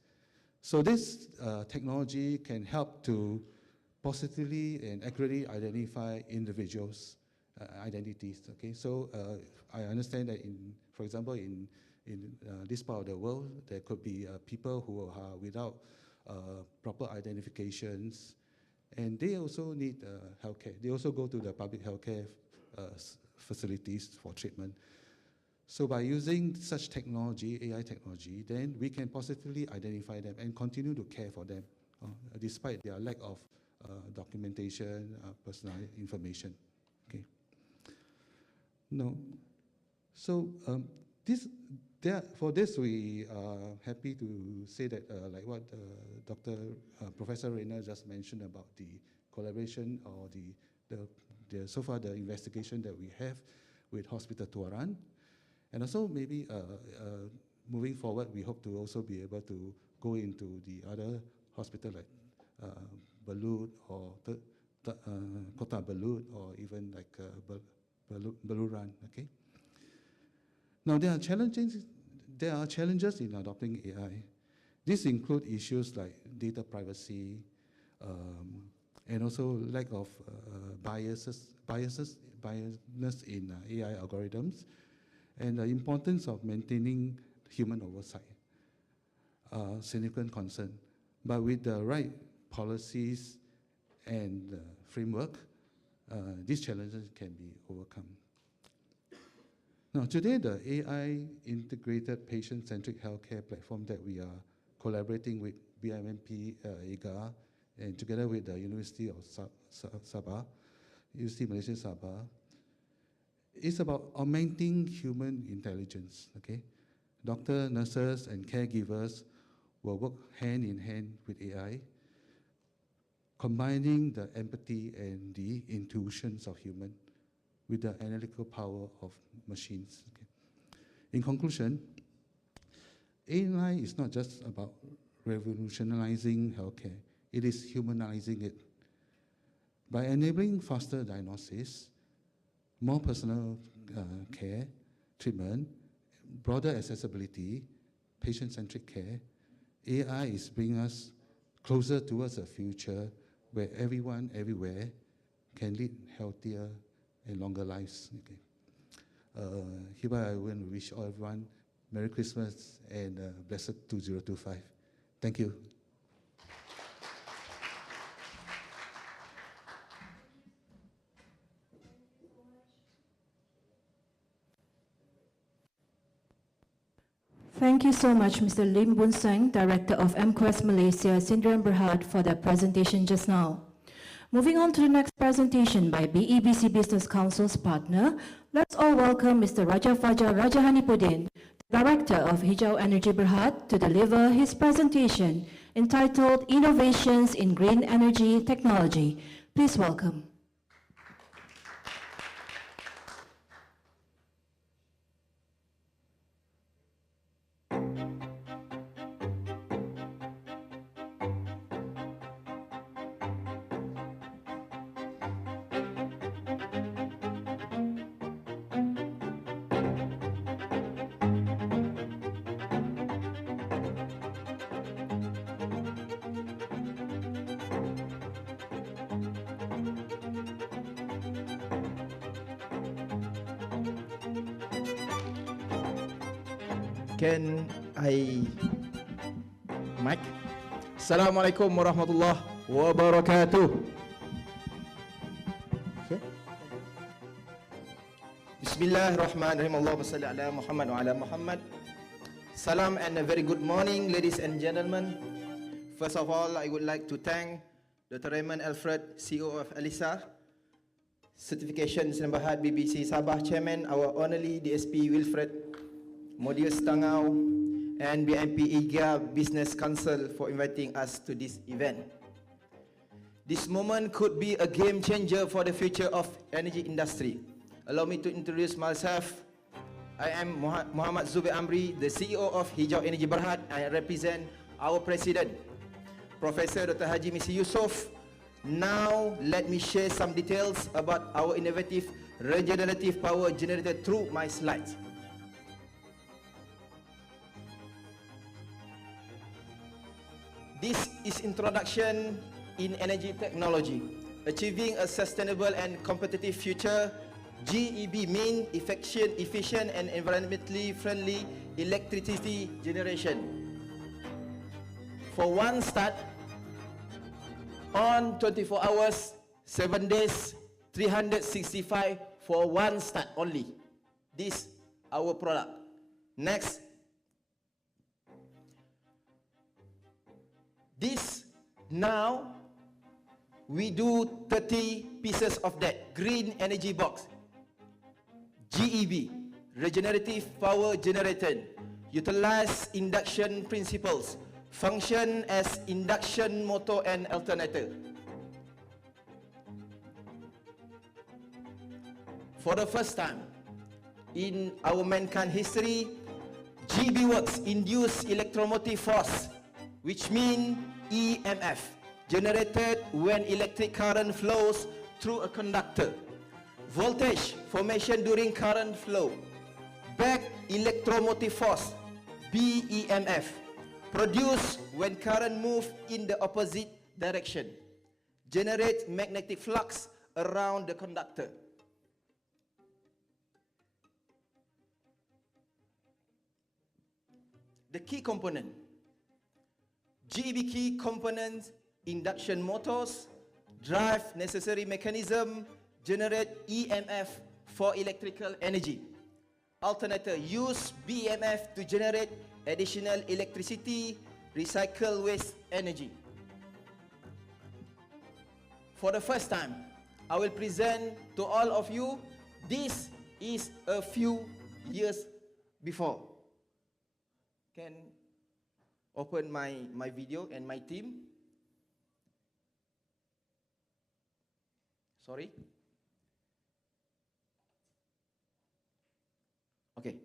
So this technology can help to positively and accurately identify individuals' identities. Okay, so I understand that for example, in this part of the world, there could be people who are without proper identifications, and they also need healthcare. They also go to the public healthcare facilities for treatment. So by using such technology, AI technology, then we can positively identify them and continue to care for them, despite their lack of documentation, personal information. Okay. No. So for this, we are happy to say that, like what Professor Rayner just mentioned about the collaboration or so far the investigation that we have with Hospital Tuaran. And also maybe moving forward, we hope to also be able to go into the other hospital like Balut or Kota Balut or even like Beluran. Okay. Now there are challenges in adopting AI. These include issues like data privacy and also lack of biasness in AI algorithms, and the importance of maintaining human oversight, significant concern. But with the right policies and framework, these challenges can be overcome. Now, today, the AI integrated patient-centric healthcare platform that we are collaborating with BIMP, Eaga, and together with the University of Sabah, University of Malaysia Sabah, is about augmenting human intelligence. Okay, doctors, nurses, and caregivers will work hand in hand with AI, combining the empathy and the intuitions of human with the analytical power of machines. Okay. In conclusion, AI is not just about revolutionizing healthcare, it is humanizing it. By enabling faster diagnosis, more personal care, treatment, broader accessibility, patient-centric care, AI is bringing us closer towards a future where everyone, everywhere, can lead healthier and longer lives. Okay. Hereby I want to wish everyone Merry Christmas and blessed 2025. Thank you. Thank you so much, Mr. Lim Boon Seng, Director of MQuest Malaysia, Sdn Berhad, for that presentation just now. Moving on to the next presentation by BEBC Business Council's partner, let's all welcome Mr. Raja Fajar Rajahanipudin, Director of Hijau Energy Berhad, to deliver his presentation entitled Innovations in Green Energy Technology. Please welcome. Can I mic? Assalamualaikum warahmatullahi wabarakatuh. Okay. Bismillahirrahmanirrahim. Allahumma salli ala Muhammad wa ala Muhammad. Salam and a very good morning, ladies and gentlemen. First of all, I would like to thank Dr. Raymond Alfred, CEO of ELISA, Certification Sdn Berhad BBC Sabah Chairman, our honorary DSP Wilfred Modius Tangau, and BMP Eaga Business Council for inviting us to this event. This moment could be a game changer for the future of energy industry. Allow me to introduce myself. I am Muhammad Zubair Amri, the CEO of Hijau Energy Berhad. I represent our President, Professor Dr. Haji Misi Yusof. Now let me share some details about our innovative regenerative power generated through my slides. This is introduction in energy technology. Achieving a sustainable and competitive future, GEB means efficient and environmentally friendly electricity generation. For one start, on 24 hours, 7 days, 365 for one start only. This our product. Next. This now we do 30 pieces of that green energy box. GEB, regenerative power generated, utilize induction principles, function as induction motor and alternator. For the first time in our mankind history, GEB works induce electromotive force, which means EMF, generated when electric current flows through a conductor. Voltage formation during current flow. Back electromotive force, BEMF, produced when current moves in the opposite direction. Generate magnetic flux around the conductor. The key component. GEB key components, induction motors, drive necessary mechanism, generate EMF for electrical energy. alternator use BMF to generate additional electricity, recycle waste energy. For the first time, I will present to all of you, this is a few years before. Can open my video and my team. Sorry. Okay.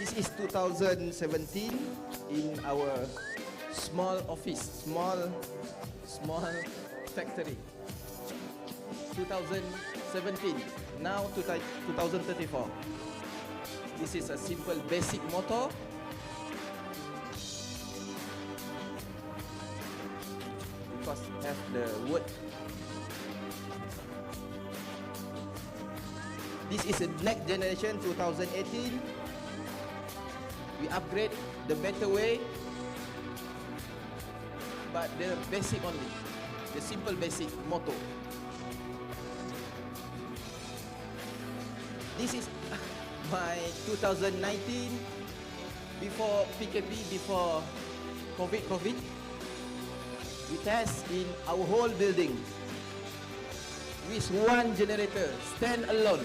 This is 2017 in our small office, small factory. 2017, now 2034. This is a simple basic motor. Because have the word. This is a next generation 2018. We upgrade the better way, but the basic only, the simple basic motor. This is my 2019, before PKP, before COVID. We test in our whole building with one generator, stand alone,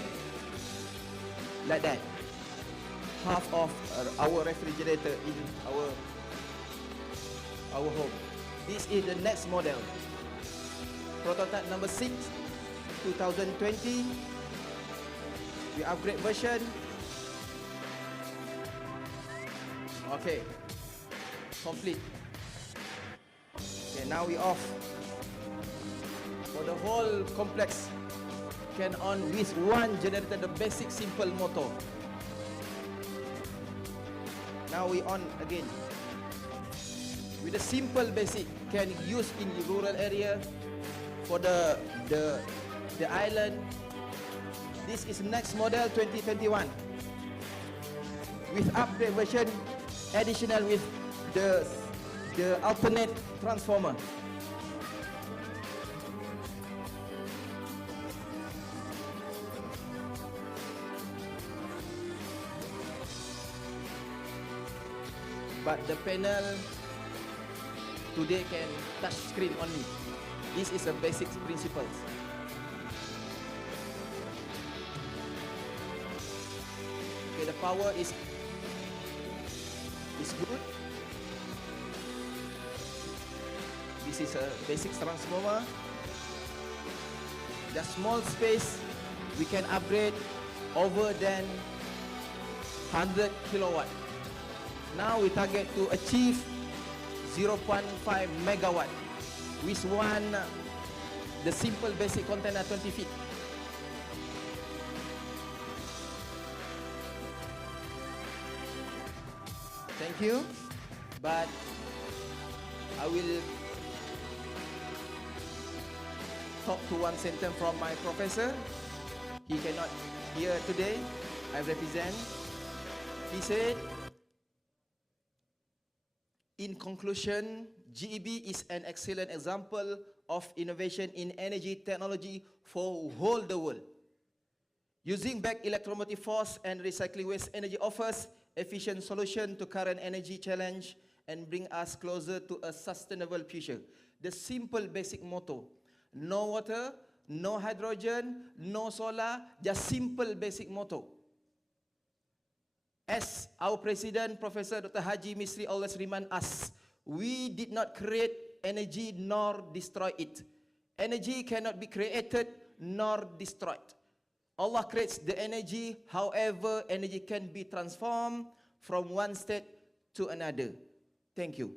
like that. Half of our refrigerator in our home. This is the next model. Prototype number 6, 2020. We upgrade version. Okay, complete. Okay, now we off. For the whole complex, can on with one generator, the basic simple motor. Now we on again. With a simple basic, can use in the rural area for the island. This is next model 2021 with upgrade version, additional with the alternate transformer. But the panel today can touch screen only. This is a basic principles. Okay, the power is good. This is a basic transformer. The small space we can upgrade over than 100 kilowatt. Now we target to achieve 0.5 megawatt with the simple basic container 20 feet. Thank you, but I will talk to one sentence from my professor. He cannot hear today. I represent. He said, in conclusion, GEB is an excellent example of innovation in energy technology for whole the world. Using back electromotive force and recycling waste energy offers efficient solution to current energy challenge and bring us closer to a sustainable future. The simple basic motto: no water, no hydrogen, no solar, just simple basic motto. As our President, Professor Dr. Haji Misri always remind us, we did not create energy nor destroy it. Energy cannot be created nor destroyed. Allah creates the energy, however, energy can be transformed from one state to another. Thank you.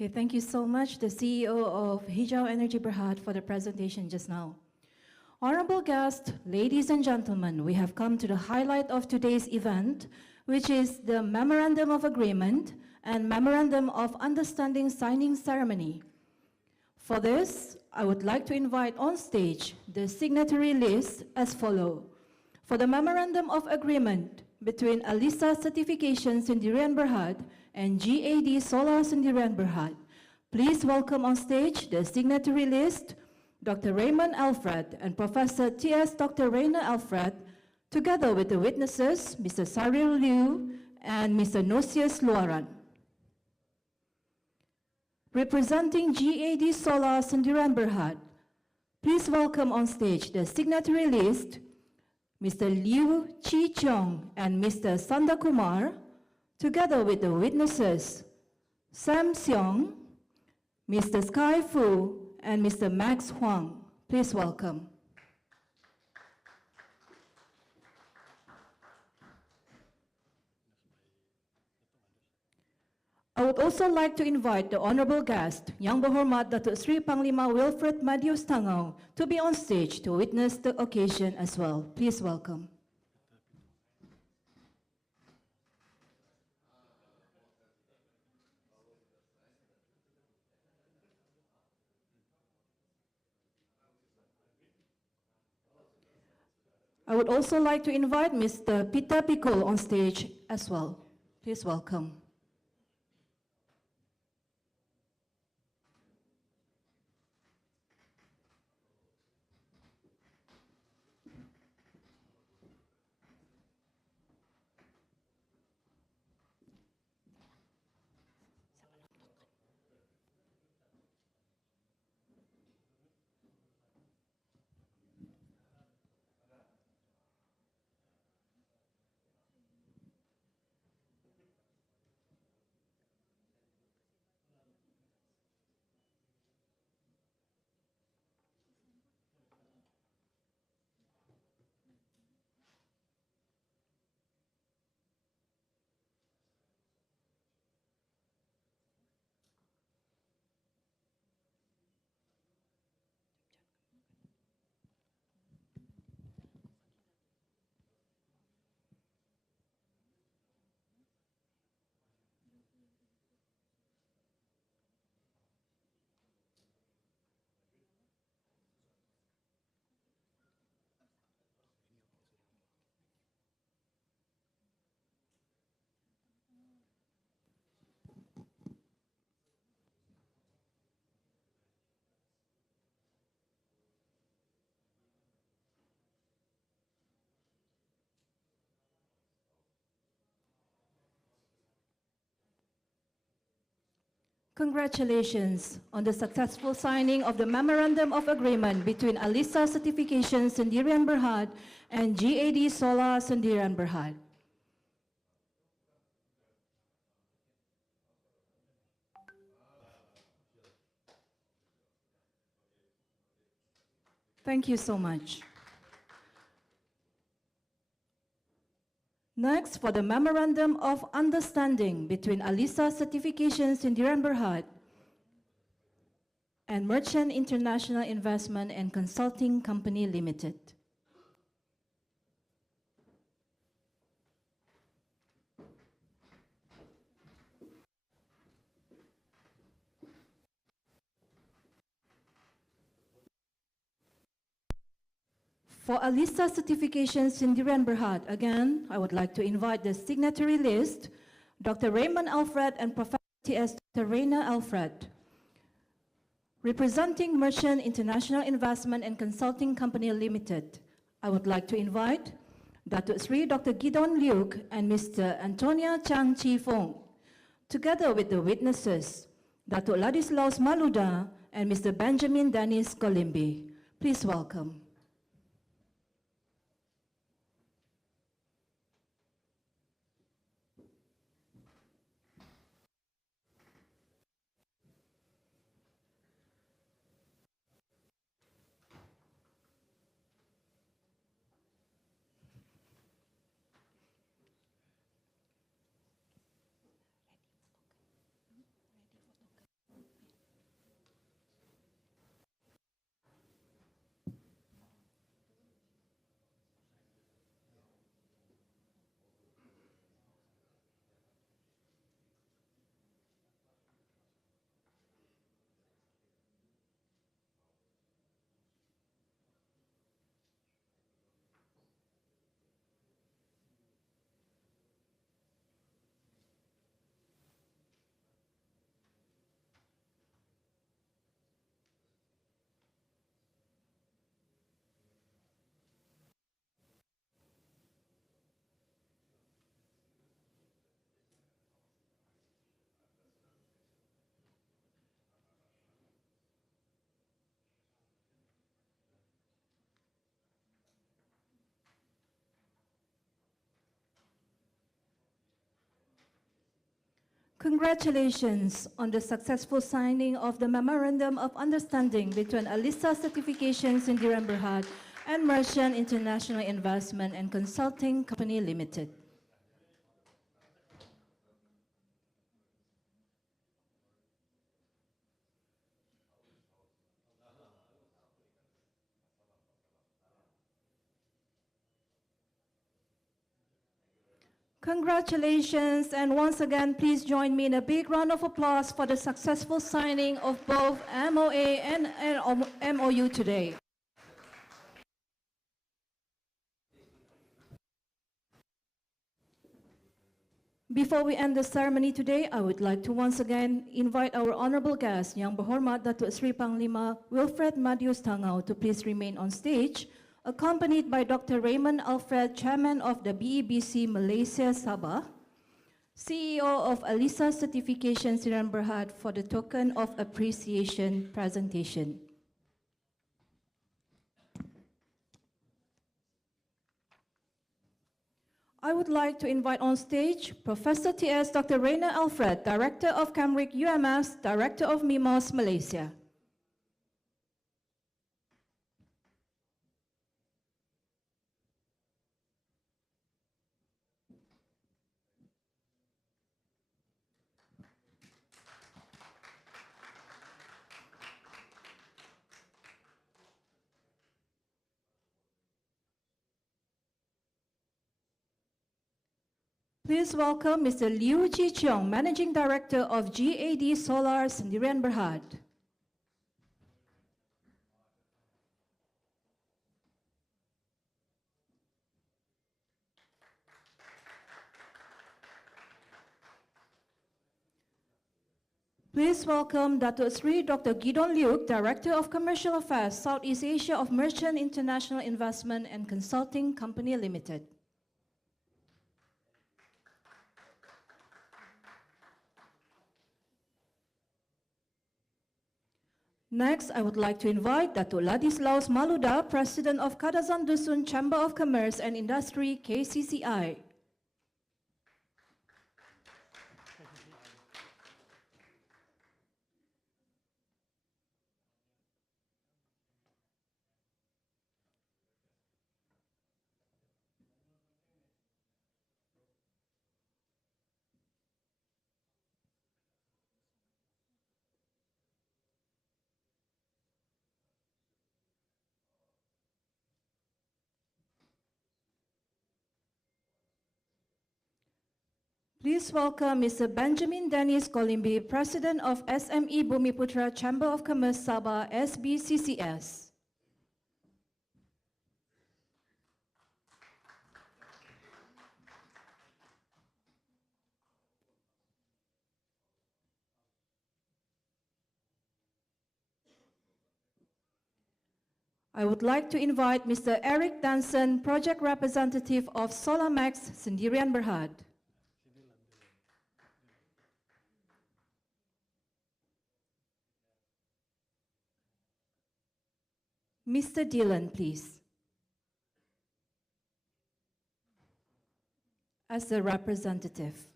Okay, thank you so much, the CEO of Hijau Energy Berhad, for the presentation just now. Honorable guests, ladies and gentlemen, we have come to the highlight of today's event, which is the Memorandum of Agreement and Memorandum of Understanding signing ceremony. For this, I would like to invite on stage the signatory list as follows. For the Memorandum of Agreement between Alisa Certification Sendirian Berhad and GAD Solar Sendirian Berhad, please welcome on stage the signatory list, Dr. Raymond Alfred and Professor T.S. Dr. Rainer Alfred, together with the witnesses, Mr. Cyril Liu and Mr. Nosius Luaran. Representing GAD Solar Sendirian Berhad, please welcome on stage the signatory list, Mr. Liu Chi Chong and Mr. Sanda Kumar, together with the witnesses, Sam Seong, Mr. Sky Fu, and Mr. Max Huang. Please welcome. I would also like to invite the honorable guest, Yang Berhormat Datuk Sri Panglima Wilfred Madius Tangau, to be on stage to witness the occasion as well. Please welcome. I would also like to invite Mr. Peter Pickle on stage as well. Please welcome. Congratulations on the successful signing of the Memorandum of Agreement between Alisa Certification Sendirian Berhad and GAD Solar Sendirian Berhad. Thank you so much. Next, for the Memorandum of Understanding between Alisa Certification Sendirian Berhad and Merchant International Investment and Consulting Company Limited. For Alisa Certification Sendirian Berhad, again, I would like to invite the signatory list, Dr. Raymond Alfred and Professor T.S. Dr. Rainer Alfred. Representing Merchant International Investment and Consulting Company Limited, I would like to invite Datuk Sri Dr. Gidon Liuk and Mr. Antonia Chang Chi Fong, together with the witnesses, Datuk Ladislaus Maluda and Mr. Benjamin Dennis Kolimbi. Please welcome. Congratulations on the successful signing of the Memorandum of Understanding between Alisa Certifications Sendirian Berhad and Merchant International Investment and Consulting Company Limited. Congratulations, and once again, please join me in a big round of applause for the successful signing of both MOA and MOU today. Before we end the ceremony today, I would like to once again invite our honorable guest, Yang Berhormat Datuk Seri Panglima Wilfred Madius Tangau, to please remain on stage, accompanied by Dr. Raymond Alfred, Chairman of the BEBC Malaysia Sabah, CEO of Alisa Certification Sendirian Berhad, for the token of appreciation presentation. I would like to invite on stage Professor T.S. Dr. Raymond Alfred, Director of Camric UMS, Director of MIMOS Malaysia. Please welcome Mr. Liu Ji Cheong, Managing Director of GAD Solar Sendirian Berhad. Please welcome Datuk Sri Dr. Gidon Liuk, Director of Commercial Affairs, Southeast Asia of Merchant International Investment and Consulting Company Limited. Next, I would like to invite Datuk Ladislaus Maluda, President of Kadazan Dusun Chamber of Commerce and Industry, KCCI. Please welcome Mr. Benjamin Dennis Kolimbi, President of SME Bumiputra Chamber of Commerce Sabah, SBCCS. I would like to invite Mr. Eric Danson, Project Representative of Solamax Sendirian Berhad. Mr. Dillon, please. As the representative.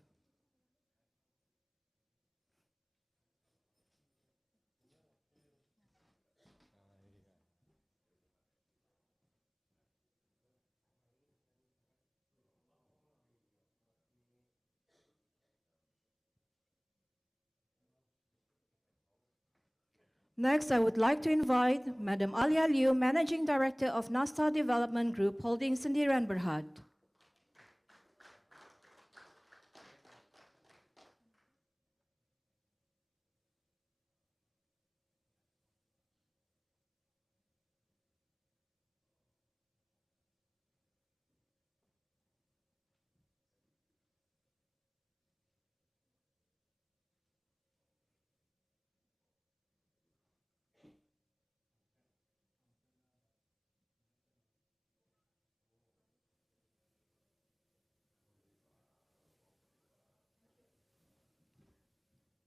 Next, I would like to invite Madam Alia Liu, Managing Director of Nasta Development Group Holding Sendirian Berhad.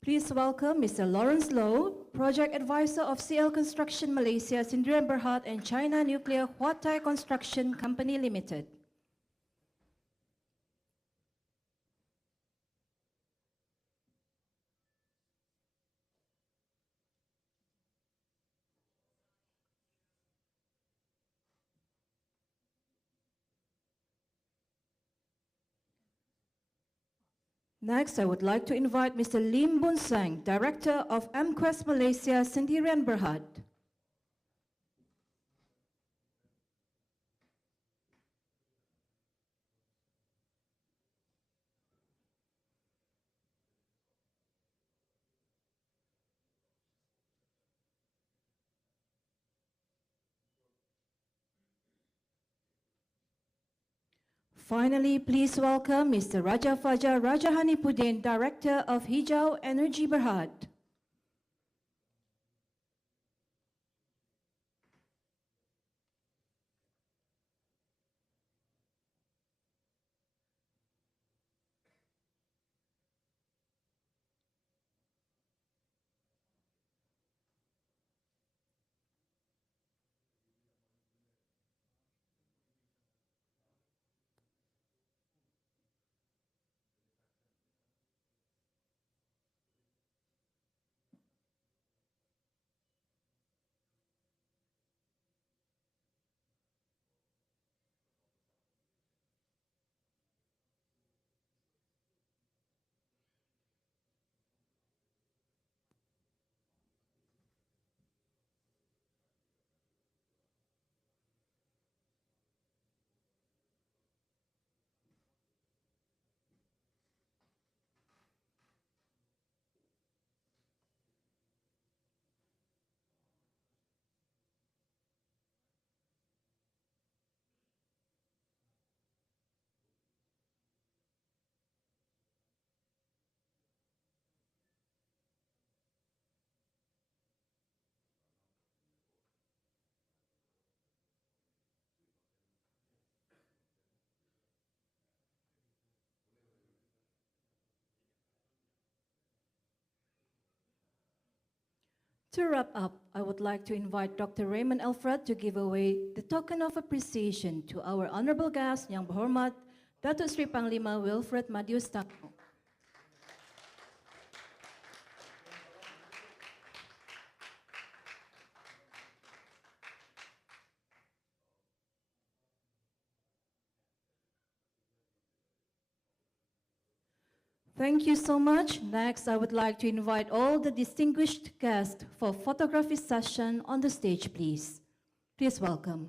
Please welcome Mr. Lawrence Low, Project Advisor of CL Construction Malaysia, Sendirian Berhad and China Nuclear Huatai Construction Company Limited. Next, I would like to invite Mr. Lim Boon Sang, Director of MQuest Malaysia Sendirian Berhad. Finally, please welcome Mr. Raja Fajar Rajahanipuddin, Director of Hijau Energy Berhad. To wrap up, I would like to invite Dr. Raymond Alfred to give away the token of appreciation to our honorable guest, Yang Berhormat, Datuk Sri Panglima Wilfred Madius Takmo. Thank you so much. Next, I would like to invite all the distinguished guests for photography session on the stage, please. Please welcome.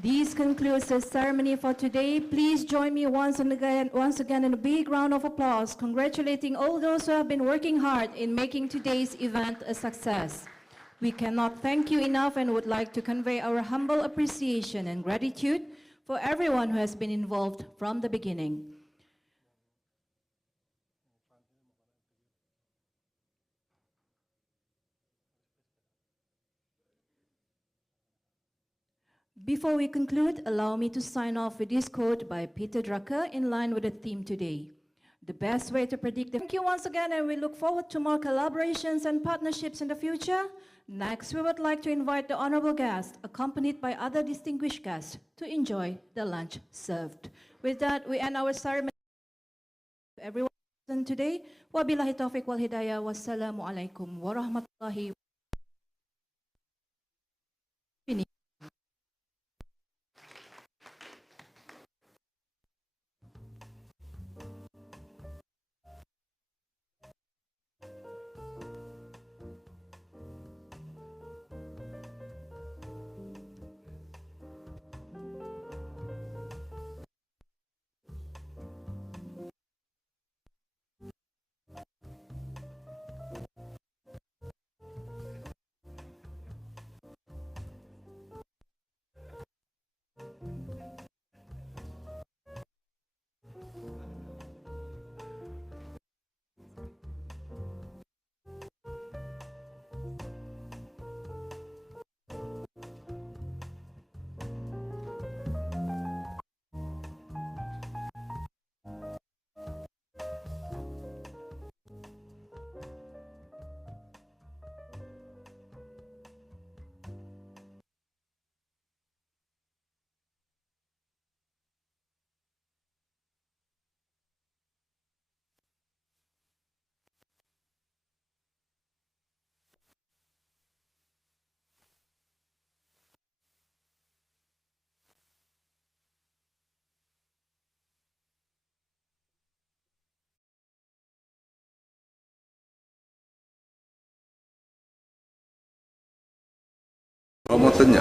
This concludes the ceremony for today. Please join me once again in a big round of applause, congratulating all those who have been working hard in making today's event a success. We cannot thank you enough and would like to convey our humble appreciation and gratitude for everyone who has been involved from the beginning. Before we conclude, allow me to sign off with this quote by Peter Drucker in line with the theme today. The best way to predict the... Thank you once again, and we look forward to more collaborations and partnerships in the future. Next, we would like to invite the honorable guest, accompanied by other distinguished guests, to enjoy the lunch served. With that, we end our ceremony. Everyone today. Wabillahi taufiq wal hidayah. Wassalamualaikum warahmatullahi wabarakatuh. Promotornya.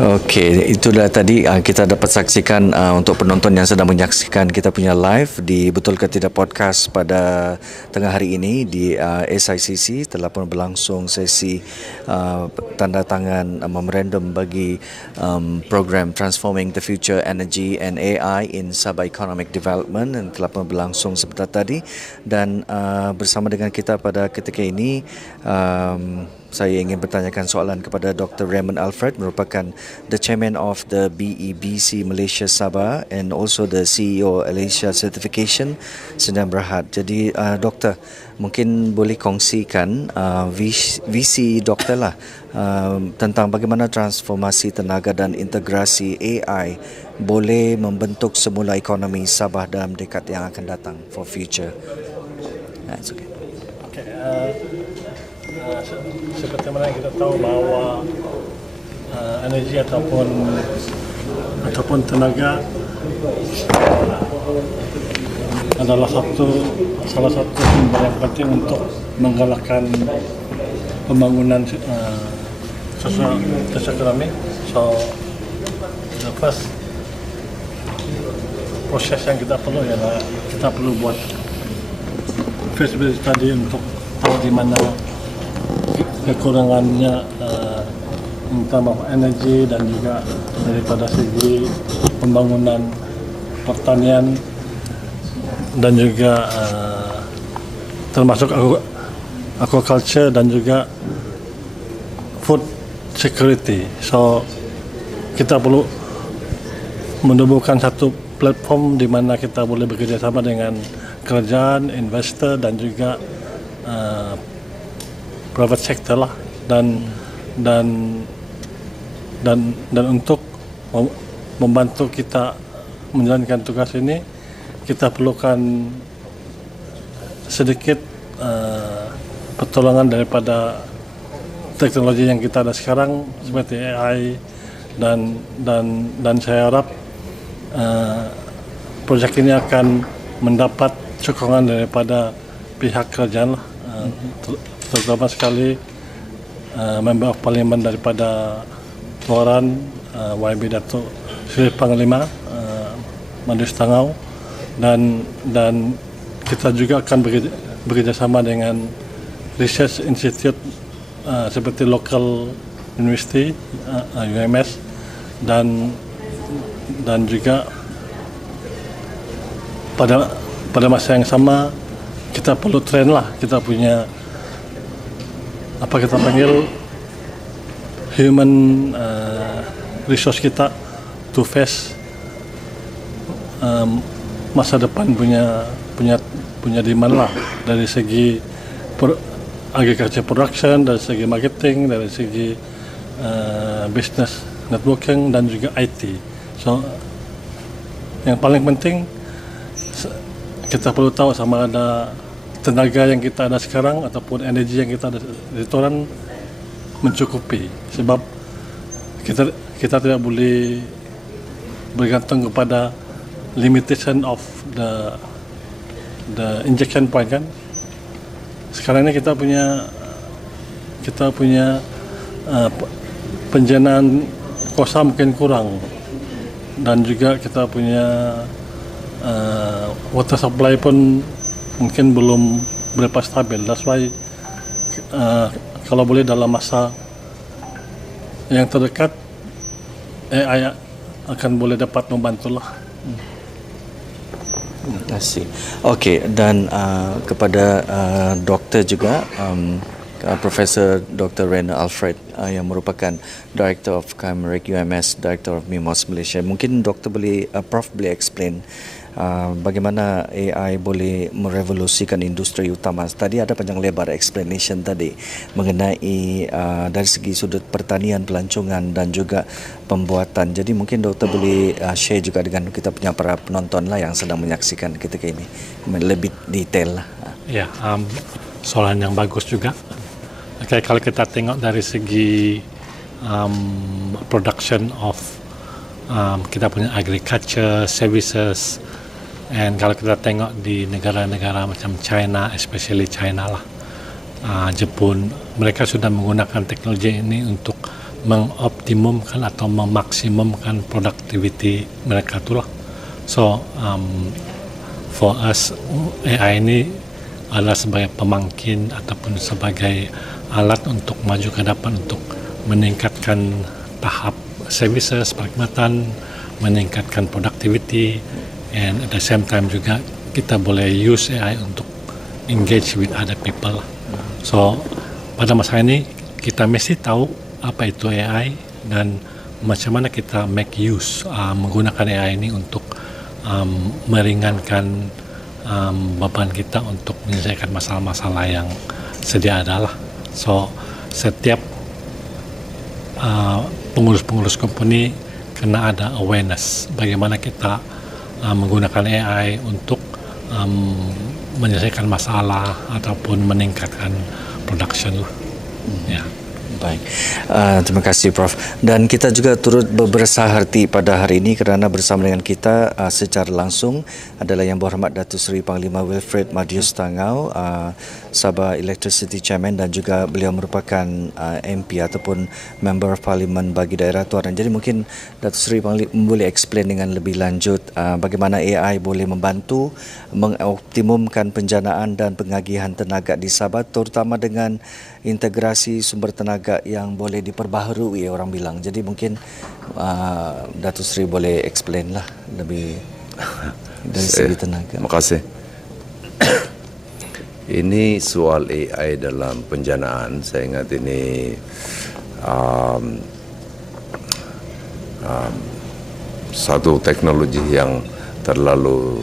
Okey, itulah tadi kita dapat saksikan untuk penonton yang sedang menyaksikan kita punya live di Betul ke Tidak Podcast pada tengah hari ini di SICC. Telah pun berlangsung sesi tanda tangan memorandum bagi program Transforming the Future Energy and AI in Sabah Economic Development, yang telah pun berlangsung sebentar tadi. Dan bersama dengan kita pada ketika ini, saya ingin bertanyakan soalan kepada Dr. Raymond Alfred, merupakan the chairman of the BEBC Malaysia Sabah and also the CEO Malaysia Certification Sdn Bhd. Jadi doktor, mungkin boleh kongsikan visi doktor lah tentang bagaimana transformasi tenaga dan integrasi AI boleh membentuk semula ekonomi Sabah dalam dekad yang akan datang for future. That's okay. Seperti mana kita tahu bahawa energi ataupun tenaga adalah salah satu sumber yang penting untuk menggalakkan pembangunan sosial ekonomi. So the first proses yang kita perlu ialah kita perlu buat feasibility study untuk tahu di mana kekurangannya in terms of energy dan juga daripada segi pembangunan pertanian dan juga termasuk aquaculture dan juga food security. So kita perlu menemukan satu platform di mana kita boleh bekerjasama dengan kerajaan, investor dan juga private sector lah, dan untuk membantu kita menjalankan tugas ini, kita perlukan sedikit pertolongan daripada teknologi yang kita ada sekarang seperti AI, dan saya harap projek ini akan mendapat sokongan daripada pihak kerajaan lah, terutama sekali member of parliament daripada Keluaran, YB Datuk Seri Panglima Madius Tangau, dan kita juga akan bekerjasama dengan research institute seperti local university UMS, dan juga pada masa yang sama kita perlu train lah, kita punya apa kita panggil human resource kita to face masa depan punya demand lah, dari segi agriculture production, dari segi marketing, dari segi business networking dan juga IT. So yang paling penting kita perlu tahu sama ada tenaga yang kita ada sekarang ataupun energi yang kita ada di Toran mencukupi, sebab kita tidak boleh bergantung kepada limitation of the injection point kan. Sekarang ini kita punya penjanaan kosa mungkin kurang, dan juga kita punya water supply pun mungkin belum berapa stabil. That's why kalau boleh dalam masa yang terdekat AI akan boleh dapat membantulah. Terima kasih. Okey, dan kepada doktor juga, Profesor Dr. Rena Alfred yang merupakan Director of Camerec UMS, Director of MIMOS Malaysia. Mungkin doktor boleh, Prof boleh explain bagaimana AI boleh merevolusikan industri utama. Tadi ada panjang lebar explanation tadi mengenai dari segi sudut pertanian, pelancongan dan juga pembuatan. Jadi mungkin doktor boleh share juga dengan kita punya para penonton lah yang sedang menyaksikan ketika ini lebih detail lah. Ya, soalan yang bagus juga. Okay, kalau kita tengok dari segi production of kita punya agriculture, services, and kalau kita tengok di negara-negara macam China, especially China lah, Jepun, mereka sudah menggunakan teknologi ini untuk mengoptimumkan atau memaksimumkan produktiviti mereka itulah. So for us, AI ini adalah sebagai pemangkin ataupun sebagai alat untuk maju ke depan untuk meningkatkan tahap services, perkhidmatan, meningkatkan productivity, and at the same time juga kita boleh use AI untuk engage with other people. So pada masa ini kita mesti tahu apa itu AI dan macam mana kita make use menggunakan AI ini untuk meringankan beban kita untuk menyelesaikan masalah-masalah yang sedia ada lah. So setiap pengurus-pengurus company kena ada awareness bagaimana kita menggunakan AI untuk menyelesaikan masalah ataupun meningkatkan production lah. Ya. Baik, terima kasih Prof. Dan kita juga turut berbesar hati pada hari ini kerana bersama dengan kita secara langsung adalah Yang Berhormat Datuk Seri Panglima Wilfred Madius Tangau, Sabah Electricity Chairman, dan juga beliau merupakan MP ataupun Member of Parliament bagi daerah Tuaran. Jadi mungkin Datuk Seri Panglima boleh explain dengan lebih lanjut bagaimana AI boleh membantu mengoptimumkan penjanaan dan pengagihan tenaga di Sabah, terutama dengan integrasi sumber tenaga yang boleh diperbaharui orang bilang. Jadi mungkin Datuk Seri boleh explain lah lebih dari segi tenaga. Terima kasih. Ini soal AI dalam penjanaan. Saya ingat ini satu teknologi yang terlalu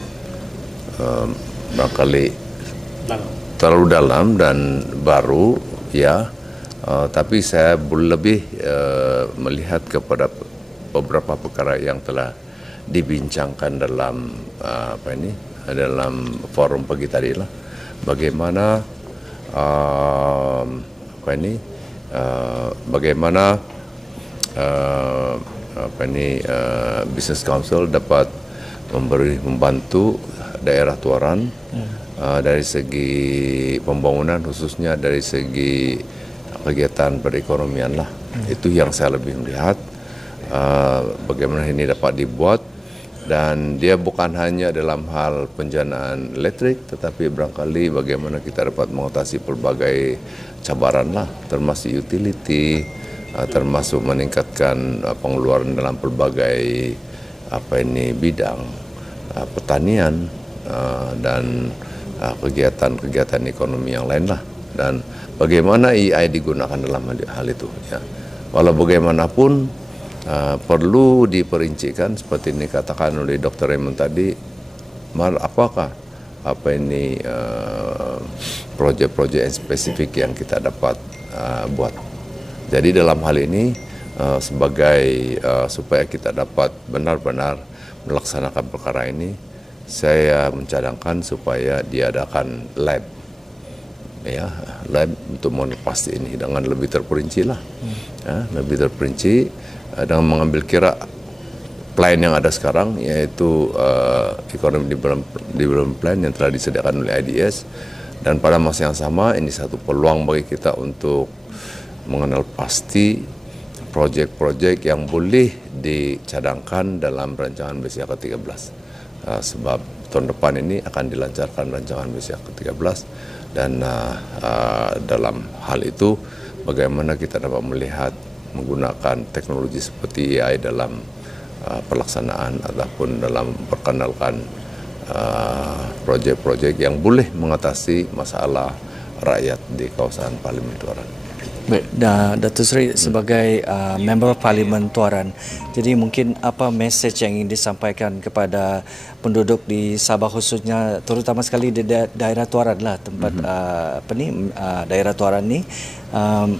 barangkali terlalu dalam dan baru, ya. Tapi saya lebih melihat kepada beberapa perkara yang telah dibincangkan dalam dalam forum pagi tadi lah. Bagaimana bagaimana Business Council dapat membantu daerah Tuaran dari segi pembangunan, khususnya dari segi kegiatan perekonomian lah. Itu yang saya lebih melihat, bagaimana ini dapat dibuat, dan dia bukan hanya dalam hal penjanaan elektrik, tetapi barangkali bagaimana kita dapat mengatasi pelbagai cabaran lah, termasuk utility, termasuk meningkatkan pengeluaran dalam pelbagai bidang pertanian dan kegiatan-kegiatan ekonomi yang lain lah, dan bagaimana AI digunakan dalam hal itu, ya. Walau bagaimanapun perlu diperincikan seperti ini katakan oleh Dr. Raymond tadi, apakah proyek-proyek yang spesifik yang kita dapat buat. Jadi dalam hal ini supaya kita dapat benar-benar melaksanakan perkara ini, saya mencadangkan supaya diadakan lab, ya, lab untuk mengetahui ini dengan lebih terperinci lah, lebih terperinci dengan mengambil kira plan yang ada sekarang, yaitu Economic Development Plan yang telah disediakan oleh IDS, dan pada masa yang sama ini satu peluang bagi kita untuk mengenal pasti proyek-proyek yang boleh dicadangkan dalam rancangan BCA ke-13. Sebab tahun depan ini akan dilancarkan rancangan BCA ke-13, dan dalam hal itu bagaimana kita dapat melihat menggunakan teknologi seperti AI dalam pelaksanaan ataupun dalam memperkenalkan proyek-proyek yang boleh mengatasi masalah rakyat di kawasan Parlimen Tuaran. Baik, Datuk Seri sebagai member Parlimen Tuaran, jadi mungkin apa mesej yang ingin disampaikan kepada penduduk di Sabah khususnya, terutama sekali di daerah Tuaran lah, tempat daerah Tuaran ni,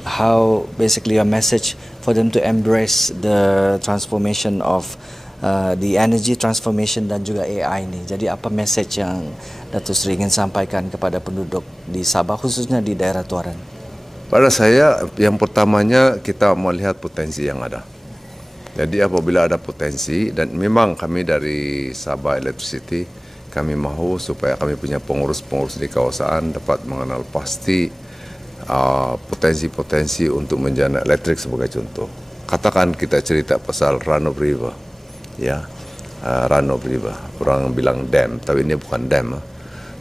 how basically a message for them to embrace the transformation of the energy transformation dan juga AI ni. Jadi apa message yang Datuk Seri ingin sampaikan kepada penduduk di Sabah khususnya di daerah Tuaran? Pada saya, yang pertamanya kita melihat potensi yang ada. Jadi apabila ada potensi, dan memang kami dari Sabah Electricity, kami mahu supaya kami punya pengurus-pengurus di kawasan dapat mengenal pasti potensi-potensi untuk menjana elektrik sebagai contoh. Katakan kita cerita pasal Run of River, ya, Run of River. Orang bilang dam, tapi ini bukan dam.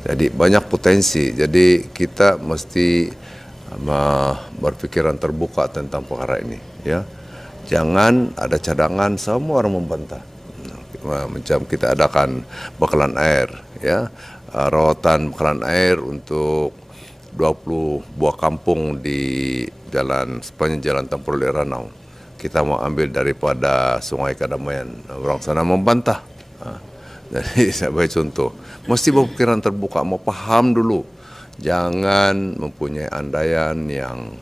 Jadi banyak potensi. Jadi kita mesti berpikiran terbuka tentang perkara ini, ya. Jangan ada cadangan semua orang membantah. Macam kita adakan bekalan air, ya, rawatan bekalan air untuk 20 buah kampung di sepanjang jalan Tempur Ranau. Kita mau ambil daripada Sungai Kadamaian, orang sana membantah. Jadi sebagai contoh, mesti berpikiran terbuka, mau paham dulu. Jangan mempunyai andaian yang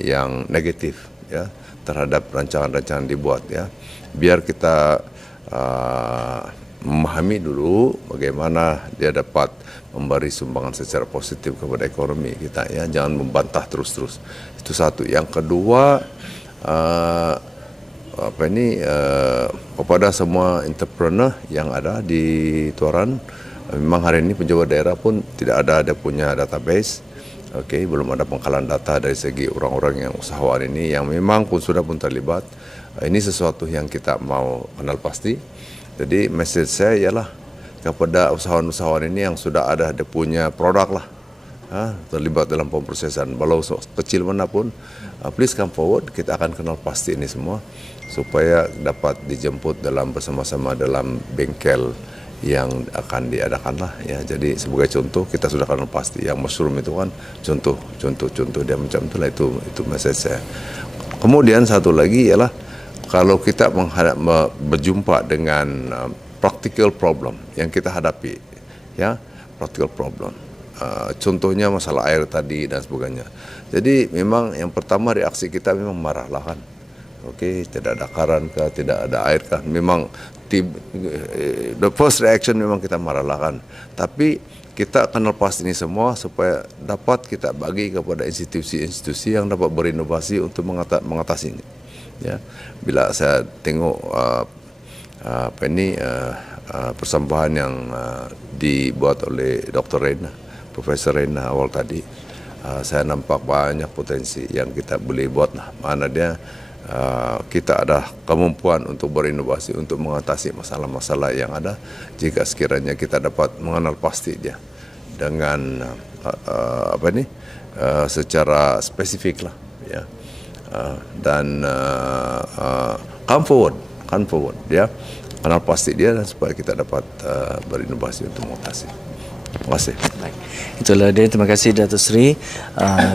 yang negatif, ya, terhadap rancangan-rancangan dibuat, ya. Biar kita memahami dulu bagaimana dia dapat memberi sumbangan secara positif kepada ekonomi kita, ya. Jangan membantah terus-terus. Itu satu. Yang kedua, kepada semua entrepreneur yang ada di Tuaran. Memang hari ini penjabat daerah pun tidak ada punya database, belum ada pengkalan data dari segi orang-orang yang usahawan ini yang memang sudah terlibat. Ini sesuatu yang kita mau kenal pasti. Jadi message saya ialah kepada usahawan-usahawan ini yang sudah ada dia punya produk lah, terlibat dalam pemprosesan, walau kecil manapun, please come forward. Kita akan kenal pasti ini semua supaya dapat dijemput bersama-sama dalam bengkel yang akan diadakan lah, ya. Jadi sebagai contoh kita sudah kenal pasti yang mushroom itu kan contoh dia macam itulah, itu message saya. Kemudian satu lagi ialah kalau kita berjumpa dengan practical problem yang kita hadapi, ya, practical problem. Contohnya masalah air tadi dan sebagainya. Jadi memang yang pertama reaksi kita memang marahlah kan. Okey, tidak ada karan kah, tidak ada air kah. Memang the first reaction memang kita marahlah kan. Tapi kita akan lepas ini semua supaya dapat kita bagi kepada institusi-institusi yang dapat berinovasi untuk mengatasinya. Ya, bila saya tengok persembahan yang dibuat oleh Dr. Rena, Profesor Rena awal tadi, saya nampak banyak potensi yang kita boleh buat lah. Mana dia kita ada kemampuan untuk berinovasi untuk mengatasi masalah-masalah yang ada jika sekiranya kita dapat mengenal pasti dia dengan secara spesifik lah, ya. Dan come forward ya, kenal pasti dia dan supaya kita dapat berinovasi untuk mengatasi. Terima kasih. Baik. Itulah dia. Terima kasih Datuk Seri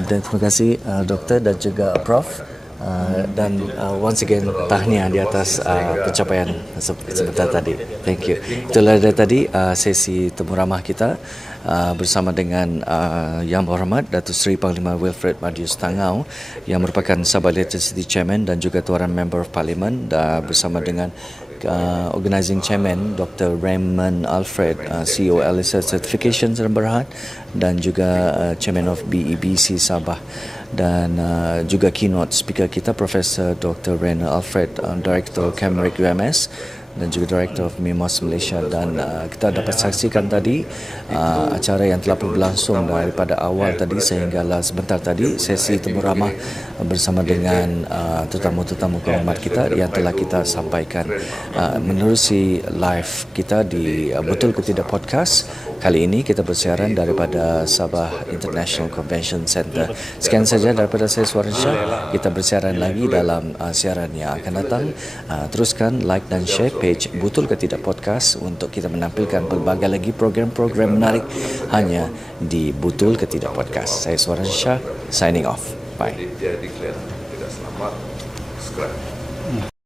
dan terima kasih Doktor dan juga Prof. Dan once again tahniah di atas pencapaian sebentar tadi. Thank you. Itulah dia tadi sesi temu ramah kita bersama dengan Yang Berhormat Datuk Seri Panglima Wilfred Madius Tangau yang merupakan Sabah Electricity Chairman dan juga Tuan Member of Parliament bersama dengan Organizing Chairman Dr. Raymond Alfred, CEO LSA Certification Seremban Berhad dan juga Chairman of BEBC Sabah dan juga keynote speaker kita Profesor Dr. Raymond Alfred, Director Camric UMS dan juga Director of MIMOS Malaysia. Dan kita dapat saksikan tadi acara yang telah berlangsung daripada awal tadi sehinggalah sebentar tadi, sesi temu ramah bersama dengan tetamu-tetamu kehormat kita yang telah kita sampaikan menerusi live kita di Betul ke Tidak Podcast. Kali ini kita bersiaran daripada Sabah International Convention Center. Sekian saja daripada saya, Suara Syah. Kita bersiaran lagi dalam siaran yang akan datang. Teruskan like dan share page Betul ke Tidak Podcast untuk kita menampilkan pelbagai lagi program-program menarik hanya di Betul ke Tidak Podcast. Saya Suara Syah, signing off. Bye. Dia declare tidak selamat, subscribe.